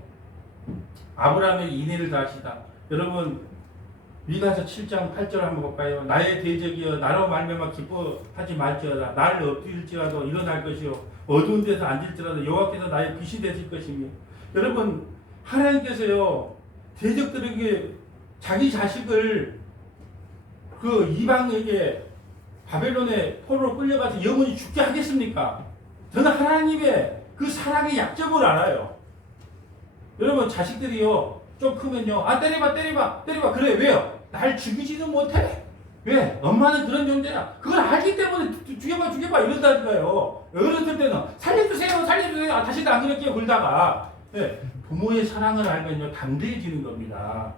아브라함의 인애를 다하시다. 여러분 미가서 7장 8절 한번 볼까요? 나의 대적이여 나로 말미암아 기뻐하지 말지어다. 나를 엎드릴지라도 일어날 것이요 어두운 데서 앉을지라도 여호와께서 나의 빛이 되실 것이며. 여러분 하나님께서요 대적들에게 자기 자식을 그 이방에게 바벨론의 포로로 끌려가서 영원히 죽게 하겠습니까? 저는 하나님의 그 사랑의 약점을 알아요. 여러분 자식들이요 좀 크면요 때려봐 그래 왜요? 날 죽이지도 못해. 왜? 엄마는 그런 존재야. 그걸 알기 때문에 죽여봐 이런다니까요. 어렸을 때는 살려주세요 다시도 안 그럴게요 그러다가 부모의 사랑을 알면요 담대해지는 겁니다.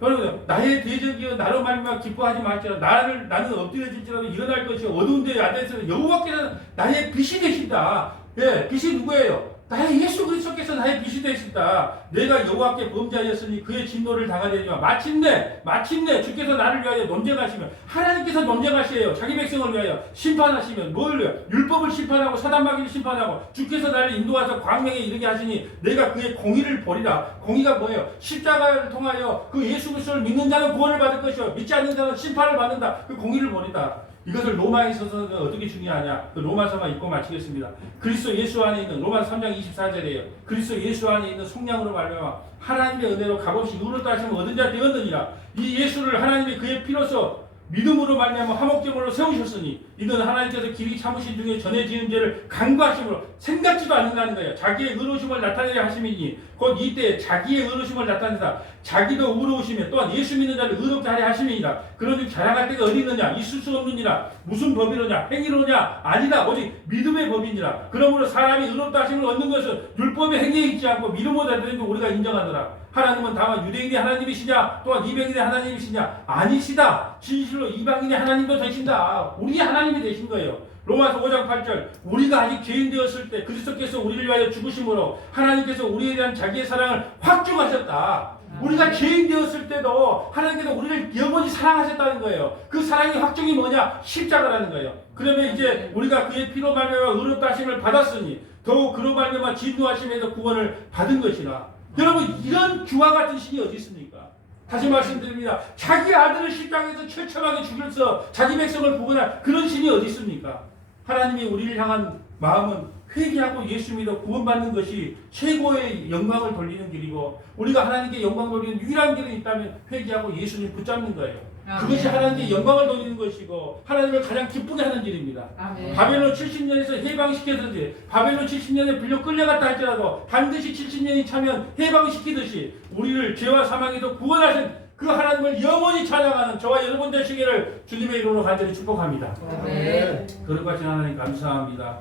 그러면 나의 대적이여 나로 말미암아 기뻐하지 말지어다. 나는 엎드려질지라도 일어날 것이요 어두운 데에 앉아있어도 여호와께서는 나의 빛이 되신다. 빛이 누구예요? 나의 예수 그리스도께서 나의 빛이 되신다. 내가 여호와께 범죄하였으니 그의 진노를 당하려니와 마침내 주께서 나를 위하여 논쟁하시면 하나님께서 논쟁하시에요. 자기 백성을 위하여 심판하시면 뭘 위하여? 율법을 심판하고 사단마귀를 심판하고 주께서 나를 인도하셔 광명에 이르게 하시니 내가 그의 공의를 보리라. 공의가 뭐예요? 십자가를 통하여 그 예수 그리스도를 믿는 자는 구원을 받을 것이요 믿지 않는 자는 심판을 받는다. 그 공의를 보리다. 이것을 로마에 있어서는 어떻게 중요하냐? 그 로마서만 읽고 마치겠습니다. 그리스도 예수 안에 있는 로마서 3장 24절이에요. 그리스도 예수 안에 있는 속량으로 말미암아 하나님의 은혜로 값없이 의롭다 하심을 얻은 자 되었느니라. 이 예수를 하나님이 그의 피로써 믿음으로 말미암아 화목제물로 세우셨으니 이는 하나님께서 길이 참으신 중에 전에 지은 죄를 간과하심으로 생각지도 않는다는 거예요. 자기의 의로우심을 나타내려 하심이니 곧 이때 자기의 의로우심을 나타내사 자기도 의로우시며 또한 예수 믿는 자를 의롭게 하려 하심이니라. 그런즉 자랑할 때가 어디 있느냐? 있을 수 없느니라. 무슨 법이로냐? 행위로냐? 아니다. 오직 믿음의 법이니라. 그러므로 사람이 의롭다 하심을 얻는 것은 율법의 행위에 있지 않고 믿음으로 되는 걸 우리가 인정하더라. 하나님은 다만 유대인이 하나님이시냐 또한 이방인이 하나님이시냐? 아니시다. 진실로 이방인이 하나님도 되신다. 우리 하나님이 되신 거예요. 로마서 5장 8절 우리가 아직 죄인 되었을 때 그리스도께서 우리를 위하여 죽으심으로 하나님께서 우리에 대한 자기의 사랑을 확증하셨다. 우리가 죄인 되었을 때도 하나님께서 우리를 영원히 사랑하셨다는 거예요. 그 사랑의 확증이 뭐냐? 십자가라는 거예요. 그러면 이제 우리가 그의 피로 말미암아 의롭다 하심을 받았으니 더욱 그로 말미암아 진노하심에서 구원을 받은 것이라. 여러분 이런 주와 같은 신이 어디 있습니까? 다시 말씀드립니다. 자기 아들을 십자가에서 처참하게 죽여서 자기 백성을 구원할 그런 신이 어디 있습니까? 하나님이 우리를 향한 마음은 회개하고 예수 믿어 구원받는 것이 최고의 영광을 돌리는 길이고 우리가 하나님께 영광 돌리는 유일한 길이 있다면 회개하고 예수님 붙잡는 거예요. 그것이 하나님께 영광을 돌리는 것이고 하나님을 가장 기쁘게 하는 길입니다. 바벨론 70년에서 해방시켰듯이 바벨론 70년에 빌려 끌려갔다 할지라도 반드시 70년이 차면 해방시키듯이 우리를 죄와 사망에서 구원하신 그 하나님을 영원히 찬양하는 저와 여러분 되시기를 주님의 이름으로 간절히 축복합니다. 그런 것이 하나님 감사합니다.